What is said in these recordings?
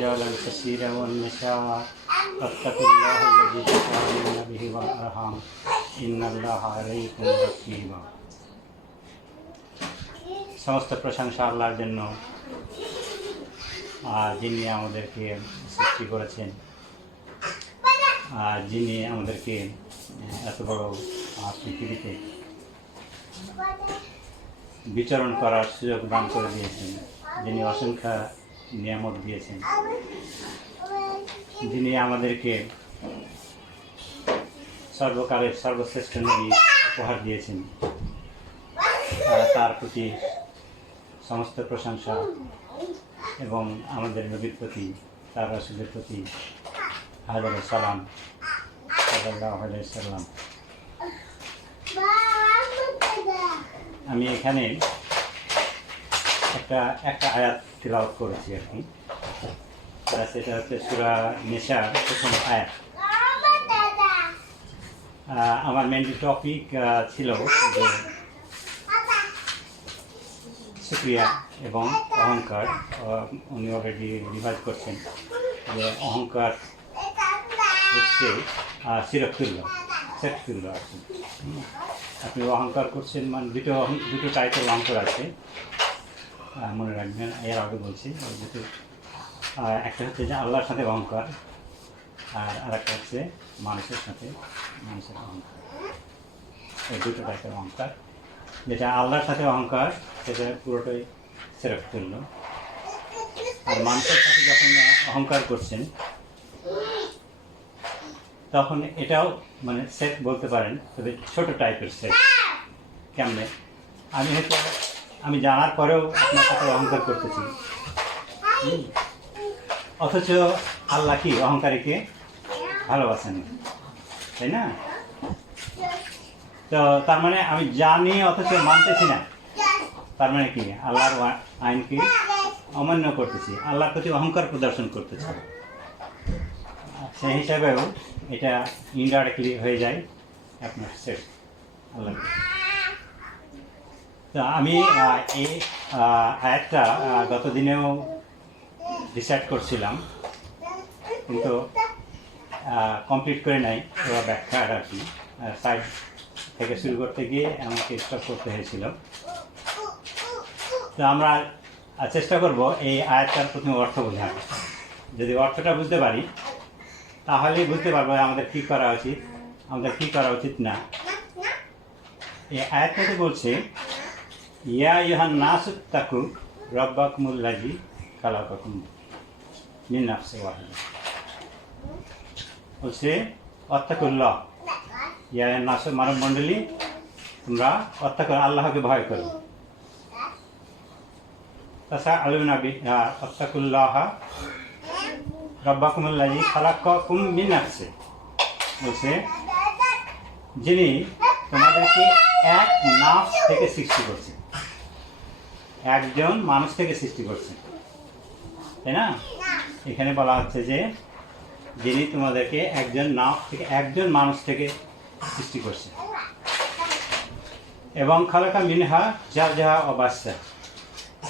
رجالا كثيرا والنساء فاتقوا الله الذي تساءلون به والأرحام إن الله عليكم رقيب। সমস্ত প্রশংসা আল্লাহর জন্য, যিনি আমাদেরকে সৃষ্টি করেছেন, যিনি আমাদেরকে এত বড় পৃথিবীতে বিচরণ করার সুযোগ দান করে দিয়েছেন, যিনি অসংখ্য নিয়ামত দিয়েছেন, যিনি আমাদেরকে সর্বকালের সর্বশ্রেষ্ঠ নবী উপহার দিয়েছেন, তার প্রতি সমস্ত প্রশংসা এবং আমাদের নবীর প্রতি, তার রাসূলের প্রতি হাজার সালাম সাল্লাল্লাহু আলাইহি সাল্লাম। আমি এখানে একটা আয়াত তিলাওয়াত করেছি আর কি, সেটা হচ্ছে সূরা নিসার প্রথম আয়াত। আমার মেন টপিক ছিল যে শুকরিয়া এবং অহংকার। উনি অলরেডি রিভাইজ করছেন যে অহংকার হচ্ছে শিরকতুল্য আর কি। আপনি অহংকার করছেন, মানে দুটো টাইপের অহংকার আছে, মনে রাখবেন, এর আগে বলছি। দুটো, একটা হচ্ছে যে আল্লাহর সাথে অহংকার, আর একটা হচ্ছে মানুষের অহংকার। এই দুটো টাইপের অহংকার। যেটা আল্লাহর সাথে অহংকার সেটা পুরোটাই শিরকতুল্য, আর মানুষের সাথে যখন অহংকার করছেন তখন এটাও মানে সেট বলতে পারেন, তবে ছোট টাইপের সেট। কেমনে? আমি জানার পরেও আপনার সাথে অহংকার করতেছি, অথচ আল্লাহ কি অহংকারীকে ভালোবাসেন, তাই না? তো তার মানে আমি জানি অথচ মানতেছি না, তার মানে কি আল্লাহর আইনকে অমান্য করতেছি, আল্লাহর প্রতি অহংকার প্রদর্শন করতেছি। সেই হিসাবেও এটা ইনডাইরেক্টলি হয়ে যায় আপনার সেট আল্লাহ। তো আমি এই আয়াতটা গত দিনেও ডিসাইড করছিলাম, কিন্তু কমপ্লিট করে নাই ওরা ব্যাখ্যা আর কি। সাইড থেকে শুরু করতে গিয়ে আমাকে স্টপ করতে হয়েছিল। তো আমরা চেষ্টা করব এই আয়াতটার প্রথমে অর্থ বোঝার। যদি অর্থটা বুঝতে পারি তাহলেই বুঝতে পারবো আমাদের কী করা উচিত, আমাদের কী করা উচিত না। এই আয়াতটাতে বলছে, ইয়া আইয়ুহান নাসু ইত্তাকু রাব্বাকুমুল্লাযী খালাকাকুম মিন নাফসিন ওয়াহিদা। বলছে ওয়াত্তাকুল্লাহ, ইয়া আইয়ুহান নাসু, মানব মণ্ডলী তোমরা আল্লাহকে ভয় করো। তাসাআলুনা ওয়াত্তাকুল্লাহ রাব্বাকুমুল্লাযী খালাকাকুম মিন নাফসিন। বলছে যিনি তোমাদেরকে এক নাফস থেকে সৃষ্টি করছে, একজন মানুষ থেকে সৃষ্টি করছে, তাই না? এখানে বলা হচ্ছে যে যিনি তোমাদেরকে একজন মানুষ থেকে সৃষ্টি করছে, এবং খালাকা মিনহা জাওজাহা ওয়া বাসসা,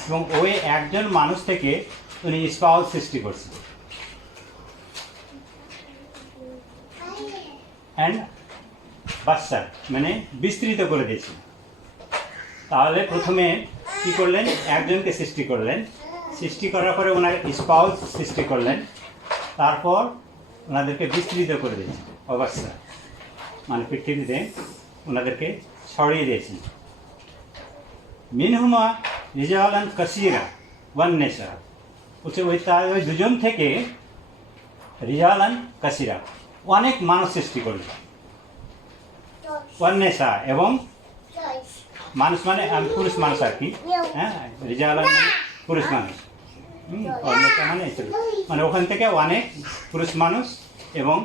এবং ওই একজন মানুষ থেকে উনি স্পাউস সৃষ্টি করছে, অ্যান্ড বাচ্চা মানে বিস্তৃত করে দিয়েছেন। তাহলে প্রথমে কি করলেন? একজনকে সৃষ্টি করলেন, সৃষ্টি করার পরে ওনার স্পাউস সৃষ্টি করলেন, তারপর ওনাদেরকে বিস্তৃত করে দিয়েছেন। অবাচ্চা মানে পৃথিবীতে ওনাদেরকে ছড়িয়ে দিয়েছেন। মিনহুমা রিজালান কাসীরা ওয়ান নিসা, বলছে ওই দুজন থেকে রিজালান কাসীরা অনেক মানুষ সৃষ্টি করলেন। ওয়ান নিসা এবং মানুষ মানে পুরুষ মানুষ আর কি, হ্যাঁ, রিজালান পুরুষ মানুষ, মানে ওখান থেকে অনেক পুরুষ মানুষ এবং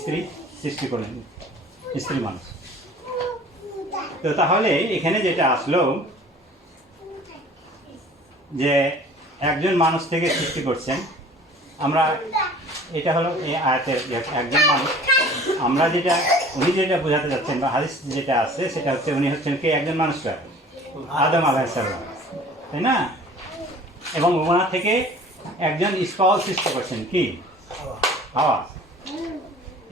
স্ত্রী সৃষ্টি করলেন, স্ত্রী মানুষ। তো তাহলে এখানে যেটা আসলো যে একজন মানুষ থেকে সৃষ্টি করছেন, আমরা এটা হলো এই আয়াতের একজন মানুষ। আমরা উনি যেটা বোঝাতে যাচ্ছেন বা হাদিস যেটা আছে সেটা হচ্ছে উনি হচ্ছেন কে? একজন মানুষরা, আদম আলাইহিস সালাম, তাই না? এবং ওনার থেকে একজন স্থল সৃষ্টি করছেন, কি? হাওয়া। হাওয়া।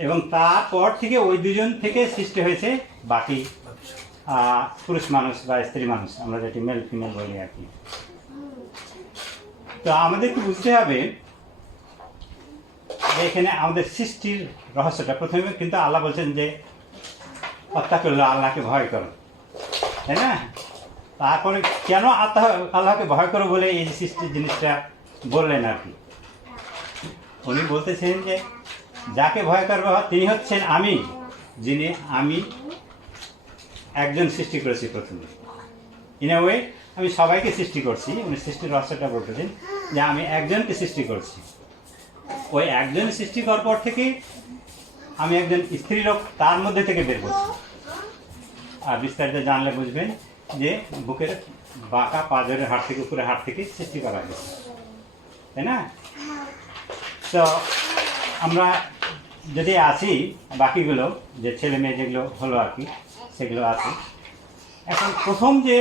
এবং তারপর থেকে ওই দুজন থেকে সৃষ্টি হয়েছে বাকি পুরুষ মানুষ বা স্ত্রী মানুষ, আমরা যেটি মেল ফিমেল বলি আর কি। তো আমাদেরকে বুঝতে হবে যে এখানে আমাদের সৃষ্টির রহস্যটা, প্রথমে কিন্তু আল্লাহ বলছেন যে হত্যা করলো, আল্লাহকে ভয় করো, তাই না? তারপরে কেন আল্লাহকে ভয় করো বলে এই সৃষ্টির জিনিসটা বললেন আর কি। উনি বলতেছেন যে যাকে ভয় করবো তিনি হচ্ছেন আমি, যিনি আমি একজন সৃষ্টি করেছি প্রথমে। ইন এ ওয়ে আমি সবাইকে সৃষ্টি করছি। উনি সৃষ্টির রহস্যটা বলতেছেন যে আমি একজনকে সৃষ্টি করছি। ওই একজন সৃষ্টি করার পর থেকে আমি একজন স্ত্রী লোক তার মধ্যে থেকে বের করছি। আর বিস্তারিত জানলে বুঝবেন যে বুকের বাঁকা পাঁজরের হাড় থেকে, উপরে হাড় থেকে সৃষ্টি করা হয়েছে, তাই না? তো আমরা যদি আছি, বাকিগুলো যে ছেলে মেয়ে যেগুলো হলো আর কি, সেগুলো আছে। এখন প্রথম যে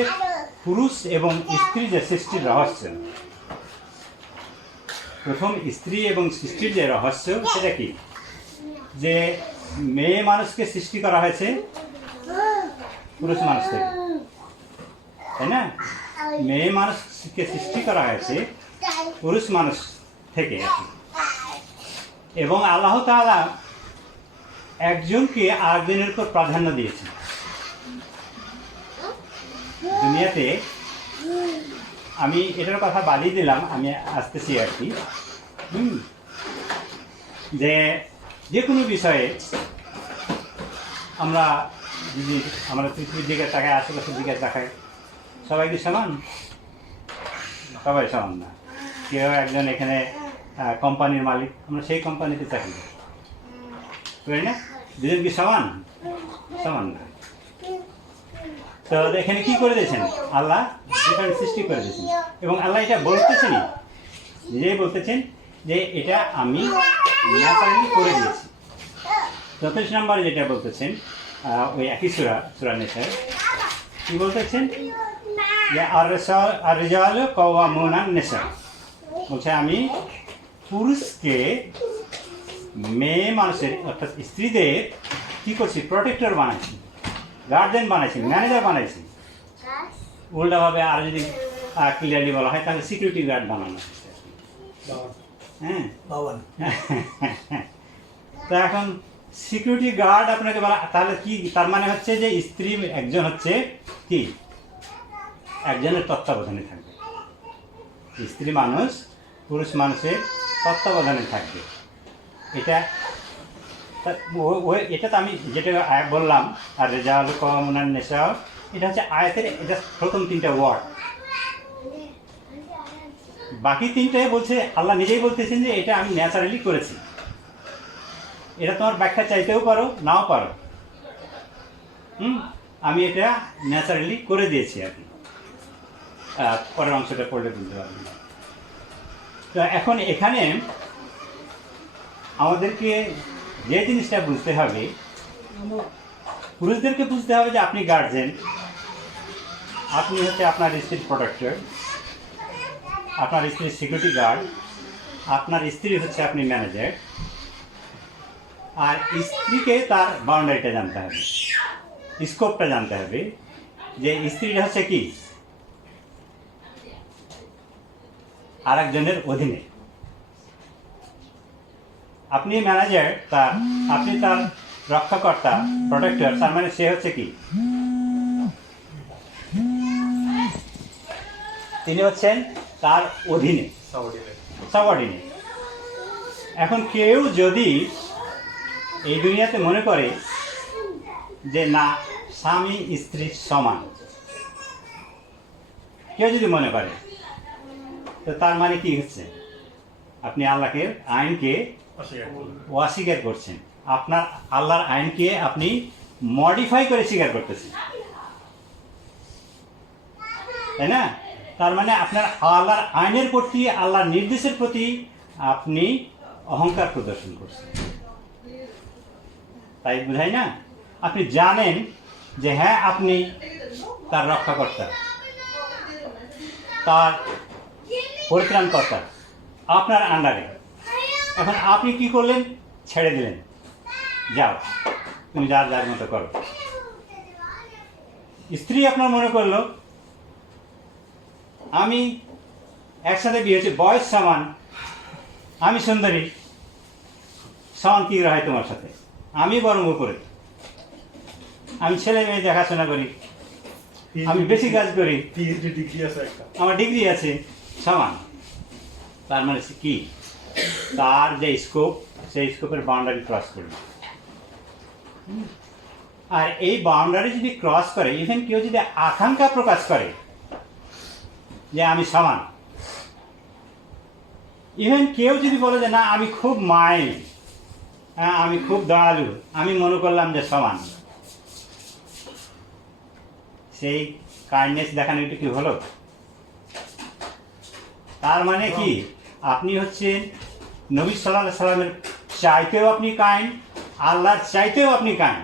পুরুষ এবং স্ত্রী যে সৃষ্টির রহস্য, প্রথম স্ত্রী এবং সৃষ্টির যে রহস্য, সেটা কি? যে মেয়ে মানুষকে সৃষ্টি করা হয়েছে পুরুষ মানুষ থেকে, তাই না? মেয়ে মানুষকে সৃষ্টি করা হয়েছে পুরুষ মানুষ থেকে আর কি। এবং আল্লাহ তাআলা একজনকে আরেকজনের উপর প্রাধান্য দিয়েছেন। দুনিয়াতে আমি এটার কথা বাদিয়ে দিলাম, আমি আসতেছি আর কি। যে কোনো বিষয়ে আমরা যদি আমরা পৃথিবীর দিকে তাকাই, আশেপাশের দিকে তাকাই, সবাই কি সমান? সবাই সমান না। কেউ একজন এখানে কোম্পানির মালিক, আমরা সেই কোম্পানিতে চাকরি করি, তাই না? দুজন কি সমান? সমান না। তো এখানে কি করে দিয়েছেন? আল্লাহ এখানে সৃষ্টি করে দিয়েছেন, এবং আল্লাহ এটা বলতেছেন, নিজেই বলতেছেন যে এটা আমি ন্যাচারালি করে দিয়েছি। 34 নম্বরে যেটা বলতেছেন, ওই একই সূরা নিসায় কি বলতেছেন? যে আর রিজালু কাওয়ামুনা নিসা, বলছে আমি পুরুষকে মেয়ে মানুষের অর্থাৎ স্ত্রীদের কি করছি? প্রোটেক্টর বানাইছি, গার্ডেন বানাইছি, ম্যানেজার বানাইছি। উল্টাভাবে আর যদি ক্লিয়ারলি বলা হয় তাহলে সিকিউরিটি গার্ড বানানো হচ্ছে। হ্যাঁ, তো এখন সিকিউরিটি গার্ড আপনাকে বলা, তাহলে কি তার মানে হচ্ছে যে স্ত্রী একজন হচ্ছে কি? একজনের তত্ত্বাবধানে থাকবে। স্ত্রী মানুষ পুরুষ মানুষের তত্ত্বাবধানে থাকবে। এটা তো আমি যেটা বললাম, আর রেজাল কওয়ামুনান নিসা, এটা হচ্ছে আয়াতের এটা প্রথম 3টা ওয়ার্ড। বাকি 3টায় বলছে, আল্লাহ নিজেই বলতেছেন যে এটা আমি ন্যাচারালি করেছি। এটা তোমার ব্যাখ্যা চাইতেও পারো, নাও পারো। আমি এটা ন্যাচারালি করে দিয়েছি আর কি। পরের অংশটা পড়লে বুঝতে পারবেন। তো এখন এখানে আমাদেরকে যে জিনিসটা বুঝতে হবে, পুরুষদেরকে বুঝতে হবে যে আপনি গার্জেন, আপনি হচ্ছে আপনার স্ত্রীর প্রোটেক্টর, আপনার স্ত্রীর সিকিউরিটি গার্ড, আপনার স্ত্রী হচ্ছে আপনি ম্যানেজার। আর স্ত্রীকে তার বাউন্ডারিটা জানতে হবে, স্কোপটা জানতে হবে, যে স্ত্রীটা হচ্ছে কি আর একজনের অধীনে। আপনি ম্যানেজার, আপনি তার রক্ষাকর্তা, প্রোটেক্টর, তার মানে সে হচ্ছে কি? তিনি হচ্ছেন তার অধীনে, সাবঅর্ডিনেট। এখন কেউ যদি এই দুনিয়াতে মনে করে যে না, স্বামী স্ত্রী সমান, কেউ যদি মনে করে, তো তার মানে কি হচ্ছে? আপনি আল্লাহকে আইনকে অস্বীকার করছেন। আপনার আল্লাহর আইনকে আপনি মডিফাই করে স্বীকার করতেছেন, তাই না? তার মানে আপনার আল্লাহর আইনের প্রতি, আল্লাহর নির্দেশের প্রতি আপনি অহংকার প্রদর্শন করছেন। তাই বোঝায় না? আপনি জানেন যে হ্যাঁ আপনি তার রক্ষাকর্তা, তার পরিত্রাণকর্তা, আপনার আন্ডারে। এখন আপনি কি করলেন? ছেড়ে দিলেন, যাও তুমি যার যার মতো করো। স্ত্রী আপনার মনে করলো আমি একসাথে বিয়ে হচ্ছে, বয়স সমান, আমি সুন্দরী, সমান কি হয় তোমার সাথে, আমি বরং উপরে, আমি ছেলে মেয়ে দেখাশোনা করি, আমি বেশি কাজ করি, আমার ডিগ্রি আছে, সমান। তার মানে কি? তার যে স্কোপ, সেই স্কোপের বাউন্ডারি ক্রস করবে। আর এই বাউন্ডারি যদি ক্রস করে, ইভেন কেউ যদি আকাঙ্ক্ষা প্রকাশ করে যে আমি সমান, ইভেন কেউ যদি বলে যে না আমি খুব মাইল্ড, হ্যাঁ আমি খুব দয়ালু, আমি মনে করলাম যে সমান, সেই কাইন্ডনেস দেখানো এটা কি হলো? তার মানে কি আপনি হচ্ছেন নবী সাল্লাল্লাহু আলাইহি সাল্লামের চাইতেও আপনি কাইন্ড, আল্লাহর চাইতেও আপনি কাইন্ড।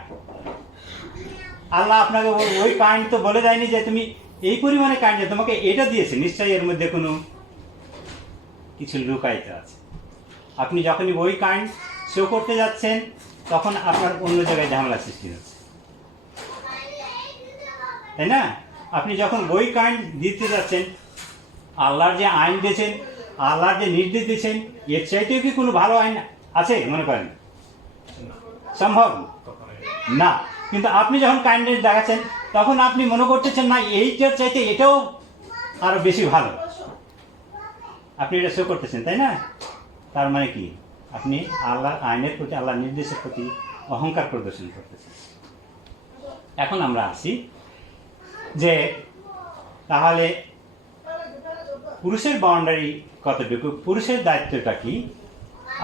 আল্লাহ আপনাকে ওই কাইন্ড তো বলে দেয়নি যে তুমি এই পরিমাণে কাইন্ড, যে তোমাকে এটা দিয়েছে, নিশ্চয়ই এর মধ্যে কোনো কিছু লুকায়িত আছে। আপনি যখনই ওই কাইন্ড শো করতে যাচ্ছেন, তখন আপনার অন্য জায়গায় ঝামেলা সৃষ্টি হচ্ছে, তাই না? আপনি যখন ওই কাইন্ড দিতে যাচ্ছেন, আল্লাহর যে আইন দিয়েছেন, আল্লাহর যে নির্দেশ দিয়েছেন, এর চাইতেও কি কোনো ভালো আইন আছে মনে করেন? সম্ভব না। কিন্তু আপনি যখন কাইন্ডনেস দেখাচ্ছেন, তখন আপনি মনে করতেছেন না এইটার চাইতে এটাও আরো বেশি ভালো, আপনি এটা শো করতেছেন, তাই না? তার মানে কি আপনি আল্লাহর আইনের প্রতি, আল্লাহর নির্দেশের প্রতি অহংকার প্রদর্শন করতেছেন। এখন আমরা আসি যে তাহলে পুরুষের বাউন্ডারি কতটুকু, পুরুষের দায়িত্বটা কি,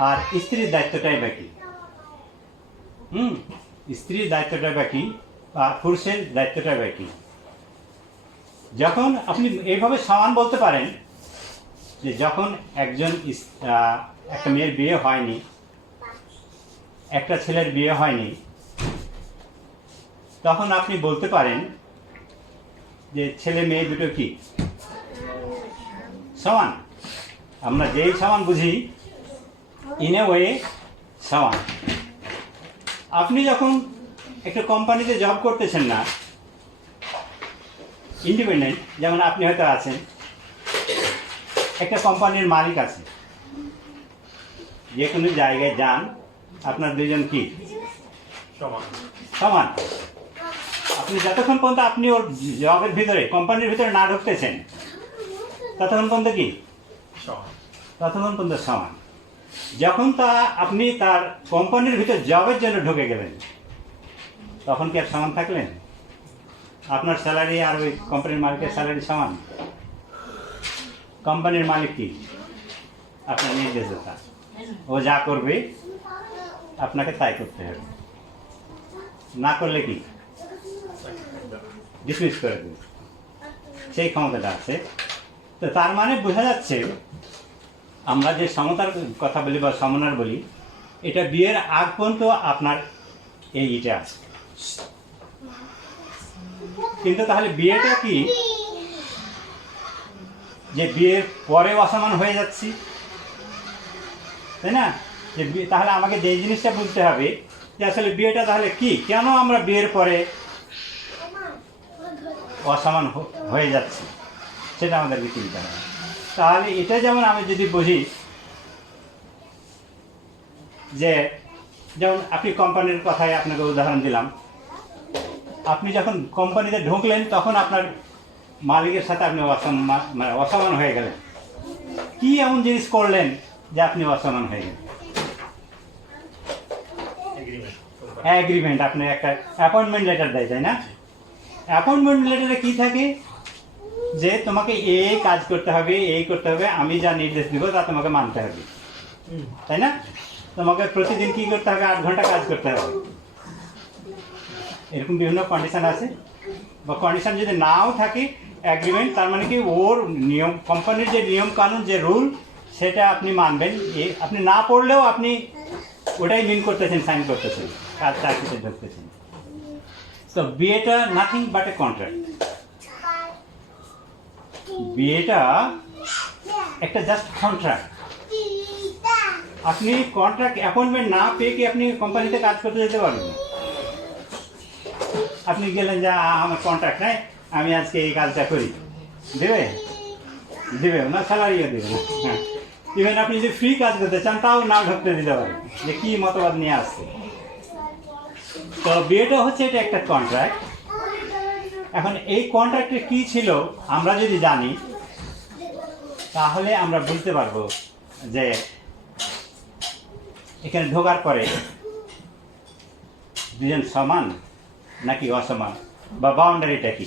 আর স্ত্রীর দায়িত্বটাই বা কি? স্ত্রীর দায়িত্বটা বা কি, আর পুরুষের দায়িত্বটা বা কি? যখন আপনি এইভাবে সমান বলতে পারেন যে যখন একটা মেয়ের বিয়ে হয়নি, একটা ছেলের বিয়ে হয়নি, তখন আপনি বলতে পারেন যে ছেলে মেয়ে দুটো কি সমান। আমরা যেই সমান বুঝি, ইন এ ওয়ে সমান। আপনি যখন একটা কোম্পানিতে জব করতেছেন না, ইন্ডিপেন্ডেন্ট, যেমন আপনি হয়তো আছেন, একটা কোম্পানির মালিক আছে, যে কোনো জায়গায় যান, আপনার দুইজন কি সমান। আপনি যতক্ষণ পর্যন্ত আপনি ওর জবের ভিতরে, কোম্পানির ভিতরে না ঢুকতেছেন, ততক্ষণ পর্যন্ত কি? ততক্ষণ পর্যন্ত সমান। যখন আপনি তার কোম্পানির ভিতরে জবের জন্য ঢুকে গেলেন, তখন কি আর সমান থাকলেন? আপনার স্যালারি আর ওই কোম্পানির মালিকের স্যালারি সমান? কোম্পানির মালিক কি? আপনার নির্দেশতা, ও যা করবে আপনাকে তাই করতে হবে, না করলে কি ডিসমিস করে দেবে, সেই ক্ষমতাটা আছে। তো তার মানে বোঝা যাচ্ছে আমরা যে সমতার কথা বলি বা সমনার বলি, এটা বিয়ের আগ পর্যন্ত আপনার এইটা আছে। কিন্তু তাহলে বিয়েটা কি যে বিয়ের পরে অসমান হয়ে যাচ্ছি, তাই না? যে তাহলে আমাকে যে জিনিসটা বুঝতে হবে যে আসলে বিয়েটা তাহলে কি, কেন আমরা বিয়ের পরে অসমান হয়ে যাচ্ছি, সেটা আমাদেরকে চিন্তা হবে। তাহলে এটা যেমন আমি যদি বুঝি যে, যেমন আপনি কোম্পানির কথায় আপনাকে উদাহরণ দিলাম, আপনি যখন কোম্পানিতে ঢুকলেন, তখন আপনার মালিকের সাথে আপনি অসমান হয়ে গেলেন। কি এমন জিনিস করলেন যে আপনি অসমান হয়ে গেলেন? এগ্রিমেন্ট, আপনি একটা অ্যাপয়েন্টমেন্ট লেটার দেয়, তাই না? অ্যাপয়েন্টমেন্ট লেটারে কি থাকে? যে তোমাকে এই কাজ করতে হবে, এই করতে হবে, আমি যা নির্দেশ দিব তা তোমাকে মানতে হবে, তাই না? তোমাকে প্রতিদিন কি করতে হবে? 8 ঘন্টা কাজ করতে হবে। এরকম বিভিন্ন কন্ডিশন আছে, বা কন্ডিশন যদি নাও থাকে, অ্যাগ্রিমেন্ট তার মানে কি ওর নিয়ম, কোম্পানির যে নিয়ম কানুন, যে রুল, সেটা আপনি মানবেন। আপনি না পড়লেও আপনি ওটাই মিন করতেছেন, সাইন করতেছেন, কাজ চাকরিতে ঢুকতেছেন। তো বিয়েটা নাথিং বাট এ কন্ট্রাক্ট। বিয়েটা একটা জাস্ট কন্ট্রাক্ট, আপনি কন্ট্রাক্ট অ্যাপয়েন্টমেন্ট না পেয়ে কি আপনি কোম্পানিতে কাজ করতে যেতে পারবেন? আপনি গেলেন যে আমার কন্ট্রাক্ট নাই, আমি আজকে এই কাজটা করি, দেবে? দেবে না, স্যালারিও দেবে না। হ্যাঁ, ইভেন আপনি যদি ফ্রি কাজ করতে চান তাও না ঢুকতে দিতে পারেন, যে কী মতবাদ নিয়ে আসছে। তো বিয়েটা হচ্ছে এটা একটা কন্ট্রাক্ট। এখন এই কন্ট্রাক্টে কী ছিল আমরা যদি জানি, তাহলে আমরা বুঝতে পারবো যে এখানে ঢোকার পরে দুজন সমান নাকি অসমান, বা বাউন্ডারিটা কি।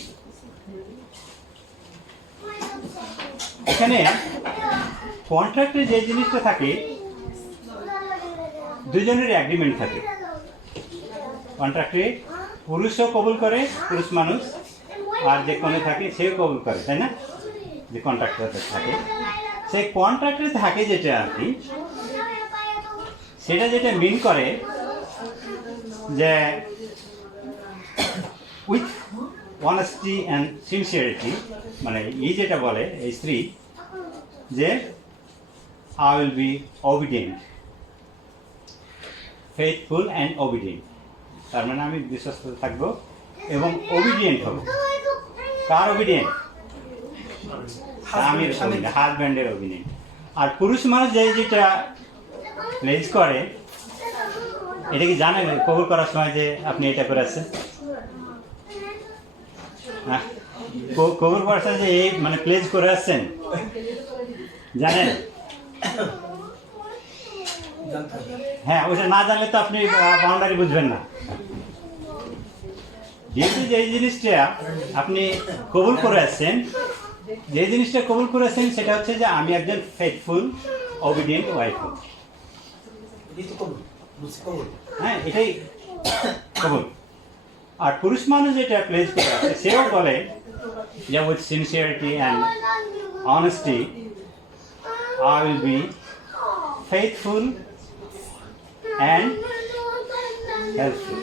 এখানে কন্ট্রাক্টে যে জিনিসটা থাকে, দুজনের এগ্রিমেন্ট থাকে। কন্ট্রাক্টে পুরুষও কবুল করে, পুরুষ মানুষ, আর যে কোণে থাকে সেও কবুল করে, তাই না? যে কন্ট্রাক্টে থাকে, সেই কন্ট্রাক্টে থাকে যেটা আর কি, সেটা যেটা মিন করে যে উইথ অনেস্টি অ্যান্ড সিনসিয়ারিটি, মানে এই যেটা বলে এই স্ত্রী যে I will be obedient, faithful and obedient, তার মানে আমি বিশ্বস্ত থাকবো এবং অবিডিয়েন্ট হব। কার অবিডিয়েন্ট? স্বামীর, হাজব্যান্ডের অবিডিয়েন্ট। আর পুরুষ মানুষ যেটা প্লেজ করে, এটা কি জানেন কবুল করার সময় যে আপনি এটা করে আসছেন? কবুল করার সময় যে এই মানে প্লেজ করে আসছেন, জানেন? হ্যাঁ, ওইটা না জানলে তো আপনি বাউন্ডারি বুঝবেন না। যেহেতু যে জিনিসটা আপনি কবুল করে আসছেন, যে জিনিসটা কবুল করে আসছেন সেটা হচ্ছে যে আমি একজন ফেথফুল অবিডিয়েন্ট ওয়াইফ হব। হ্যাঁ, এটাই কবুল। আর পুরুষ মানুষ যেটা প্লেজ করে আছে, সেও বলে যে with sincerity and honesty I will be faithful and helpful.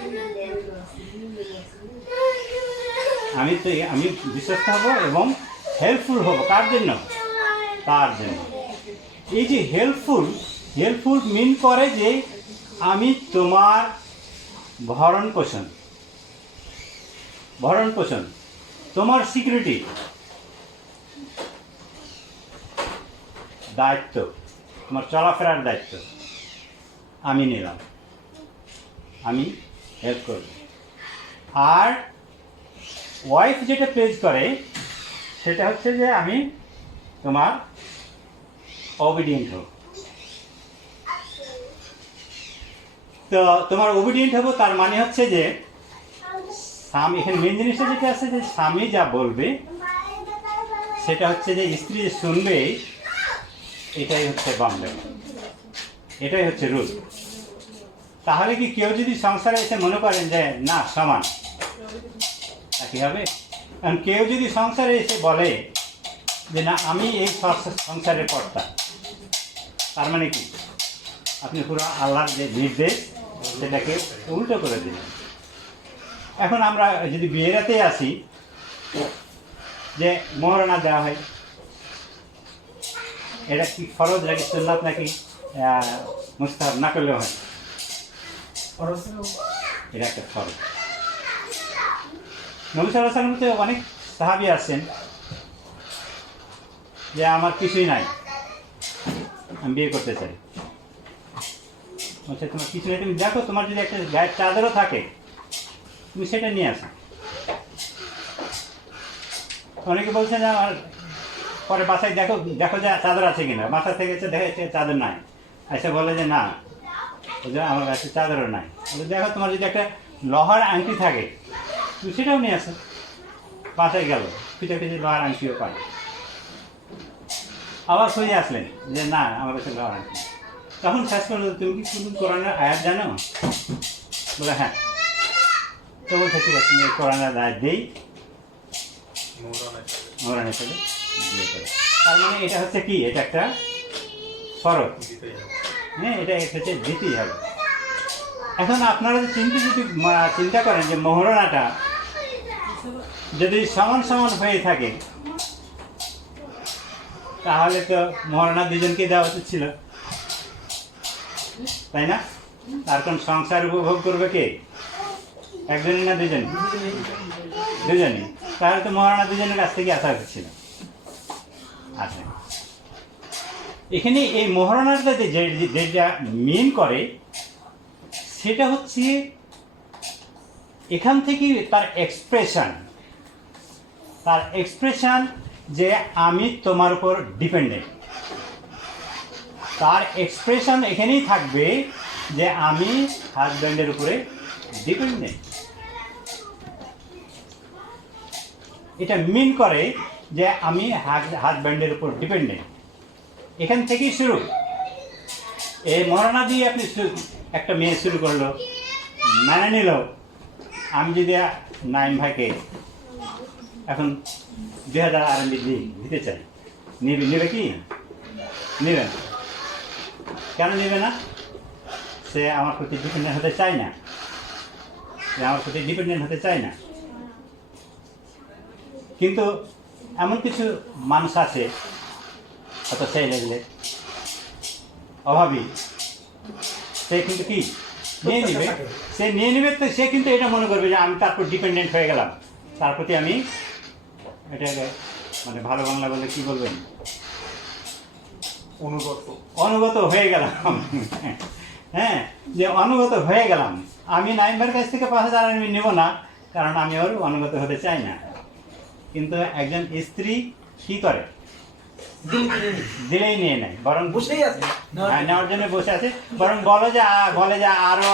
আমি বিশ্বস্ত হব এবং হেল্পফুল হব। কার জন্য? তার জন্য। এই যে হেল্পফুল মিন করে যে আমি তোমার ভরণ পোষণ, তোমার সিকিউরিটি, দায়িত্ব, তোমার চলাফেরার দায়িত্ব আমি নিলাম, আমি হেল্প করব। আর ওয়াইফ যেটা প্লেজ করে সেটা হচ্ছে যে আমি তোমার অবিডিয়েন্ট হব। তো তোমার অবিডিয়েন্ট হব, তার মানে হচ্ছে যে স্বামী, এখানে মেন জিনিসটা যেটা আছে যে স্বামী যা বলবে সেটা হচ্ছে যে স্ত্রী শুনবে, এটাই হচ্ছে বাউন্ডারি, এটাই হচ্ছে রুল। তাহলে কি কেউ যদি সংসারে এসে মনে করেন যে না সমান, তা কি হবে? কারণ কেউ যদি সংসারে এসে বলে যে না আমি এই সংসারের কর্তা, তার মানে কি আপনি পুরো আল্লাহর যে নির্দেশ সেটাকে উল্টো করে দিলেন। এখন আমরা যদি বিয়েরাতে আসি, যে মোহরানা দেওয়া হয়, এটা কি ফরজ নাকি সুন্নাত নাকি মুস্তাহাব? না করলেও হয়, এটা একটা ফরজ। নবী সাল্লাল্লাহু আলাইহি ওয়াসাল্লাম অনেক সাহাবী আছেন যে আমার কিছুই নাই, আমি বিয়ে করতে চাই। আচ্ছা, তোমার কিছু নেই, তুমি দেখো তোমার যদি একটা গায়ের চাদরও থাকে তুমি সেটা নিয়ে আসো। অনেকে বলছেন যে আমার পরে বাসায় দেখো যে চাদর আছে কিনা, বাসা থেকে দেখে চাদর নাই, এসে বলে যে না আমার কাছে চাদরও নাই। দেখো তোমার যদি একটা লোহার আংটি থাকে তুমি সেটাও নিয়ে আসো। বাসায় গেল, খুঁজে লোহার আংটিও পায়, আবার খুঁজে আসলেন যে না আমার কাছে লোহার আংটি। তখন শেষ করলো তুমি কি শুধু কোরআনের আয়াত জানো? বলে হ্যাঁ। তো বলছে ঠিক আছে, তুমি কোরআনের আয়াত দিই, মোহরান হিসেবে বিয়ে করে। তার মানে এটা হচ্ছে কি, এটা একটা ফরজ। হ্যাঁ, এটা হচ্ছে দিতেই হবে। এখন আপনারা যদি চিন্তা করেন যে মোহরানাটা যদি সমান হয়ে থাকে, তাহলে তো মোহরানা দুজনকে দেওয়া উচিত ছিল। তাই না? তার কোন সংসার উপভোগ করবে কে? একজনই না দুজনই? দুজনই। তাহলে তো মহারানা দুজনের কাছ থেকে আসা উচিত ছিল। আচ্ছা, এখানে এই মহারানাটা যেটা মেন করে সেটা হচ্ছে এখান থেকে তার এক্সপ্রেশন যে আমি তোমার উপর ডিপেন্ডেন্ট। তার এক্সপ্রেশন এখানেই থাকবে যে আমি হাজব্যান্ডের উপরে ডিপেন্ডেন্ট। এটা মিন করে যে আমি হাজব্যান্ডের উপর ডিপেন্ডেন্ট। এখান থেকেই শুরু। এই মহারানা দিয়ে আপনি একটা মেয়ে শুরু করলো, মেনে নিল আমি যদি নাইম ভাইকে এখন 2000 RMB দিতে চাই, নেবে কি? নেবে না। কেন নেবে না? সে আমার প্রতি ডিপেন্ডেন্ট হতে চায় না। কিন্তু এমন কিছু মানুষ আছে অত সেই লেভেলের অভাবী, সে কিন্তু কি নিয়ে নিবে। তো সে কিন্তু এটা মনে করবে যে আমি তারপর ডিপেন্ডেন্ট হয়ে গেলাম, তার প্রতি আমি এটাকে মানে ভালো বাংলা বলে কি বলবেন, অনুগত হয়ে গেলাম। হ্যাঁ, যে অনুগত হয়ে গেলাম। আমি নাইমের কাছ থেকে 5000 RMB নেব না, কারণ আমি ওর অনুগত হতে চাই না। কিন্তু একজন স্ত্রী কি করে? দিলেই নিয়ে নেয়, বরং নেওয়ার জন্য বসে আছে, বরং বলে যে আরো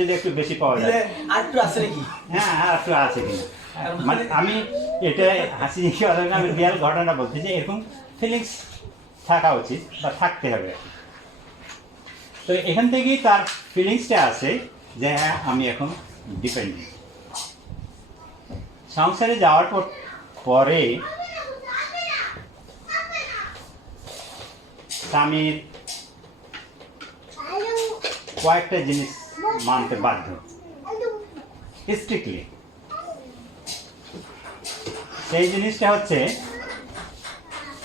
যদি একটু বেশি পাওয়া যায়, হ্যাঁ আর একটু আছে কিনা। মানে আমি এটা হাসি আমি রিয়াল ঘটনা বলছি যে এরকম ফিলিংস থাকা উচিত বা থাকতে হবে। তো এখান থেকেই তার ফিলিংসটা আছে যে হ্যাঁ আমি এখন ডিপেন্ডেন্ট। সংসারে যাওয়ার পরে স্বামীর কয়েকটা জিনিস মানতে বাধ্য স্ট্রিক্টলি। সেই জিনিসটা হচ্ছে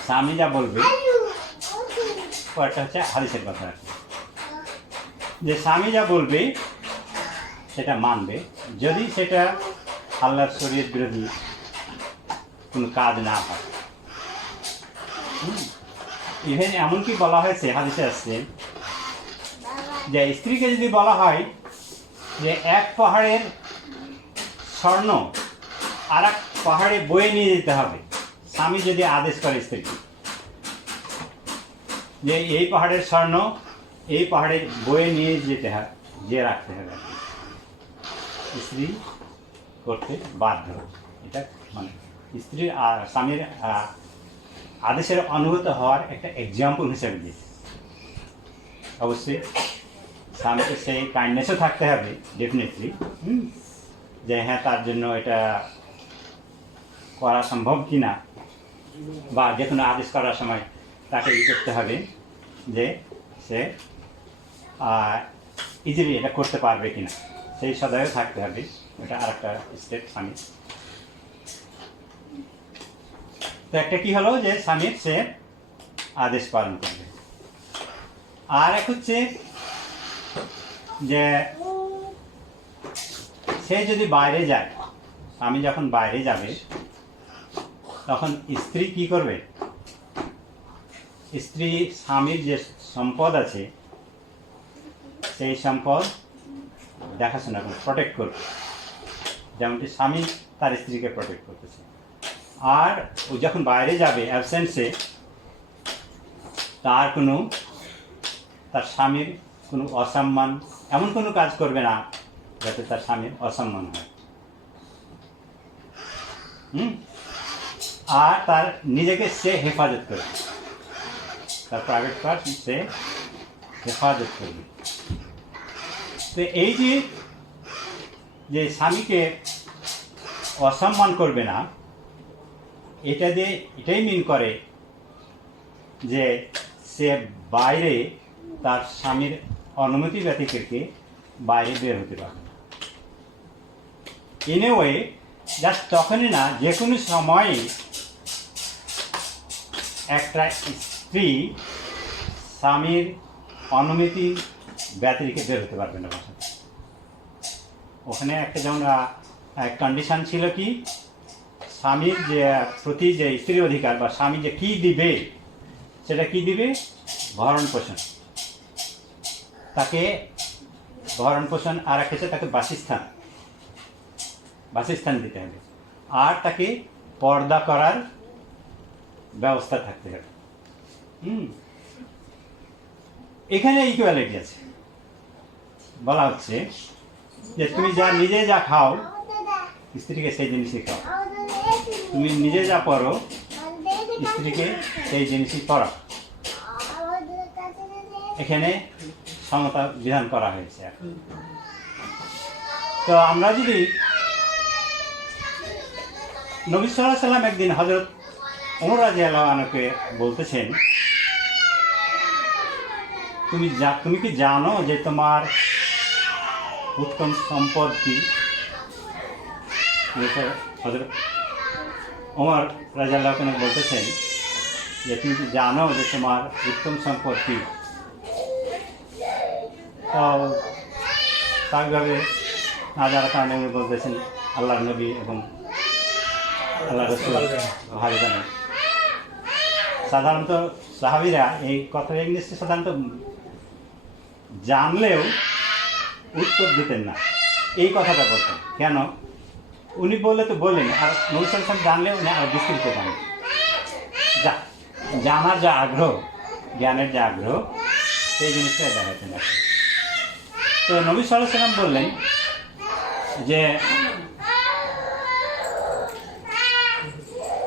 স্বামী যা বলবে, কয়েকটা হচ্ছে হাদিসের কথা, যে স্বামী যা বলবে সেটা মানবে, যদি সেটা আল্লাহর শরীয়ত বিরোধী কোনো কাজ না হয়। ইভেন এমনকি বলা হয়েছে, হাদিসে আসছে যে স্ত্রীকে যদি বলা হয় যে এক পাহাড়ের স্বর্ণ আর এক পাহাড়ে বয়ে নিয়ে যেতে হবে, স্বামী যদি আদেশ করে স্ত্রীকে যে এই পাহাড়ের স্বর্ণ এই পাহাড়ে বয়ে নিয়ে যেতে হয়, যে রাখতে হবে, স্ত্রী করতে বাধ্য। এটা মানে স্ত্রীর আর স্বামীর আদেশের অনুগত হওয়ার একটা এক্সাম্পল হিসেবে দিয়েছে। অবশ্যই স্বামীকে সেই কাইন্ডনেসও থাকতে হবে ডেফিনেটলি, যে হ্যাঁ তার জন্য এটা করা সম্ভব কি না, বা যে কোনো আদেশ করার সময় তাকে করতে হবে যে সে ইজিলি এটা করতে পারবে কিনা, সেই সদয় থাকতে হবে। এটা আর একটা স্টেপ স্বামী। তো একটা কি হলো যে স্বামীর সে আদেশ পালন করবে। আর এক হচ্ছে যে সে যদি বাইরে যায়, স্বামী যখন বাইরে যাবে তখন স্ত্রী কি করবে? স্ত্রী স্বামীর যে সম্পদ আছে সেই সম্পদ দেখাশোনা করবে, প্রোটেক্ট করবে, যেমনটি স্বামী তার স্ত্রীকে প্রোটেক্ট করতেছে। আর ও যখন বাইরে যাবে অ্যাবসেন্সে, তার স্বামীর কোনো অসম্মান, এমন কোনো কাজ করবে না যাতে তার স্বামীর অসম্মান হয়। আর তার নিজেকে সে হেফাজত করবে, তার প্রাইভেট পার্ট সে হেফাজত করবে। তো এই যে স্বামীকে অসম্মান করবে না, এটা দিয়ে এটাই মিন করে যে সে বাইরে তার স্বামীর অনুমতি ব্যতিরেকে বাইরে বের হতে পারবে। ইন এ ওয়ে জাস্ট তখনই না, যে কোনো সময় একটা স্ত্রী স্বামীর অনুমতি ব্যতিরিকে বের হতে পারবে না বাসা থেকে। ওখানে একটা যেমন কন্ডিশন ছিল কি, স্বামীর যে প্রতি যে স্ত্রীর অধিকার বা স্বামী যে কী দিবে, সেটা কি দিবে? ভরণ পোষণ। তাকে ভরণ পোষণ, আর একটা হচ্ছে তাকে বাসস্থান দিতে হবে, আর তাকে পর্দা করার ব্যবস্থা থাকতে হবে। এখানে ইকুয়ালিটি আছে। বলা হচ্ছে যে তুমি নিজে যা খাও, স্ত্রীকে সেই জিনিসই খাও। তুমি নিজে যা পড়ো, স্ত্রীকে সেই জিনিসই পড়াও। এখানে সমতা বিধান করা হয়েছে। তো আমরা যদি নবী সাল্লাল্লাহু আলাইহি ওয়াসাল্লাম একদিন হযরত ওমর রাদিয়াল্লাহু আনহুকে বলতেছেন, তুমি কি জানো যে তোমার উত্তম সম্পদ কি? হযরত ওমর রাদিয়াল্লাহু আনহু বলতেছেন যে তুমি কি জানো যে তোমার উত্তম সম্পদ কি? তো স্বাভাবিকভাবে না যারা কারণে উনি বলতেছেন আল্লাহর নবী এবং আল্লাহ রাসূল ভালো জানেন। সাধারণত সাহাবীরা এই কথার ইংলিশে সাধারণত জানলেও উত্তর দিতেন না, এই কথাটা বলতেন। কেন? উনি বললে তো বললেন, আর নবী সাল্লাল্লাহু আলাইহি ওয়াসাল্লাম জানলেও উনি আর বিস্তৃত জানেন। জানার যে আগ্রহ, জ্ঞানের যে আগ্রহ, সেই জিনিসটা দেখাতেন। তো নবী সাল্লাল্লাহু আলাইহি ওয়াসাল্লাম বললেন যে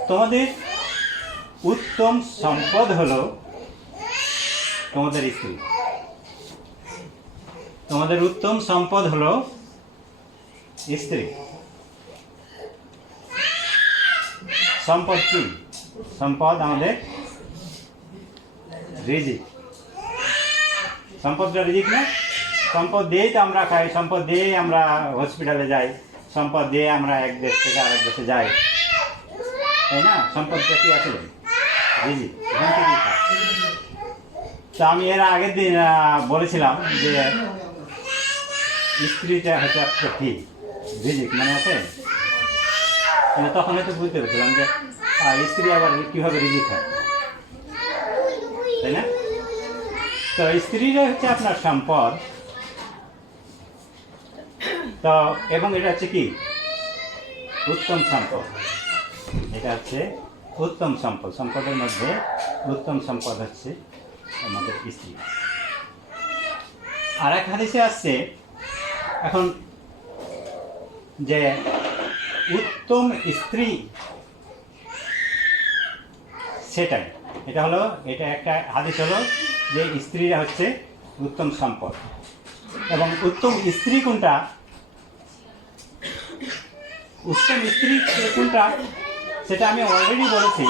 তোমাদের উত্তম সম্পদ হলো তোমাদের স্ত্রী। তোমাদের উত্তম সম্পদ হলো স্ত্রী। সম্পদ কি? সম্পদ আমাদের রিজিক। সম্পদটা রিজিক না? সম্পদ দিয়েই তো আমরা খাই, সম্পদ দিয়েই আমরা হসপিটালে যাই, সম্পদ দিয়ে আমরা এক দেশ থেকে আরেক দেশে যাই, তাই না? সম্পদটা কি আসলে রিজিক, এখান থেকেই খাই। তো আমি এর আগের দিন বলেছিলাম যে স্ত্রীটা হচ্ছে একটা কি রিজিক, মানে আছে। কিন্তু তখন হয়তো বুঝতে পেরেছিলাম যে স্ত্রী আবার কীভাবে রিজিক হয়, তাই না? তো স্ত্রীরা হচ্ছে আপনার সম্পদ। তো এবং এটা হচ্ছে কি উত্তম সম্পদ। এটা হচ্ছে উত্তম সম্পদ। সম্পদের মধ্যে উত্তম সম্পদ হচ্ছে আমাদের স্ত্রী। আর এক হাদিসে আসছে এখন যে উত্তম স্ত্রী সেটাই, এটা একটা হাদিস হলো যে স্ত্রীরা হচ্ছে উত্তম সম্পদ। এবং উত্তম স্ত্রী কোনটা, উত্তম স্ত্রী কোনটা সেটা আমি অলরেডি বলেছি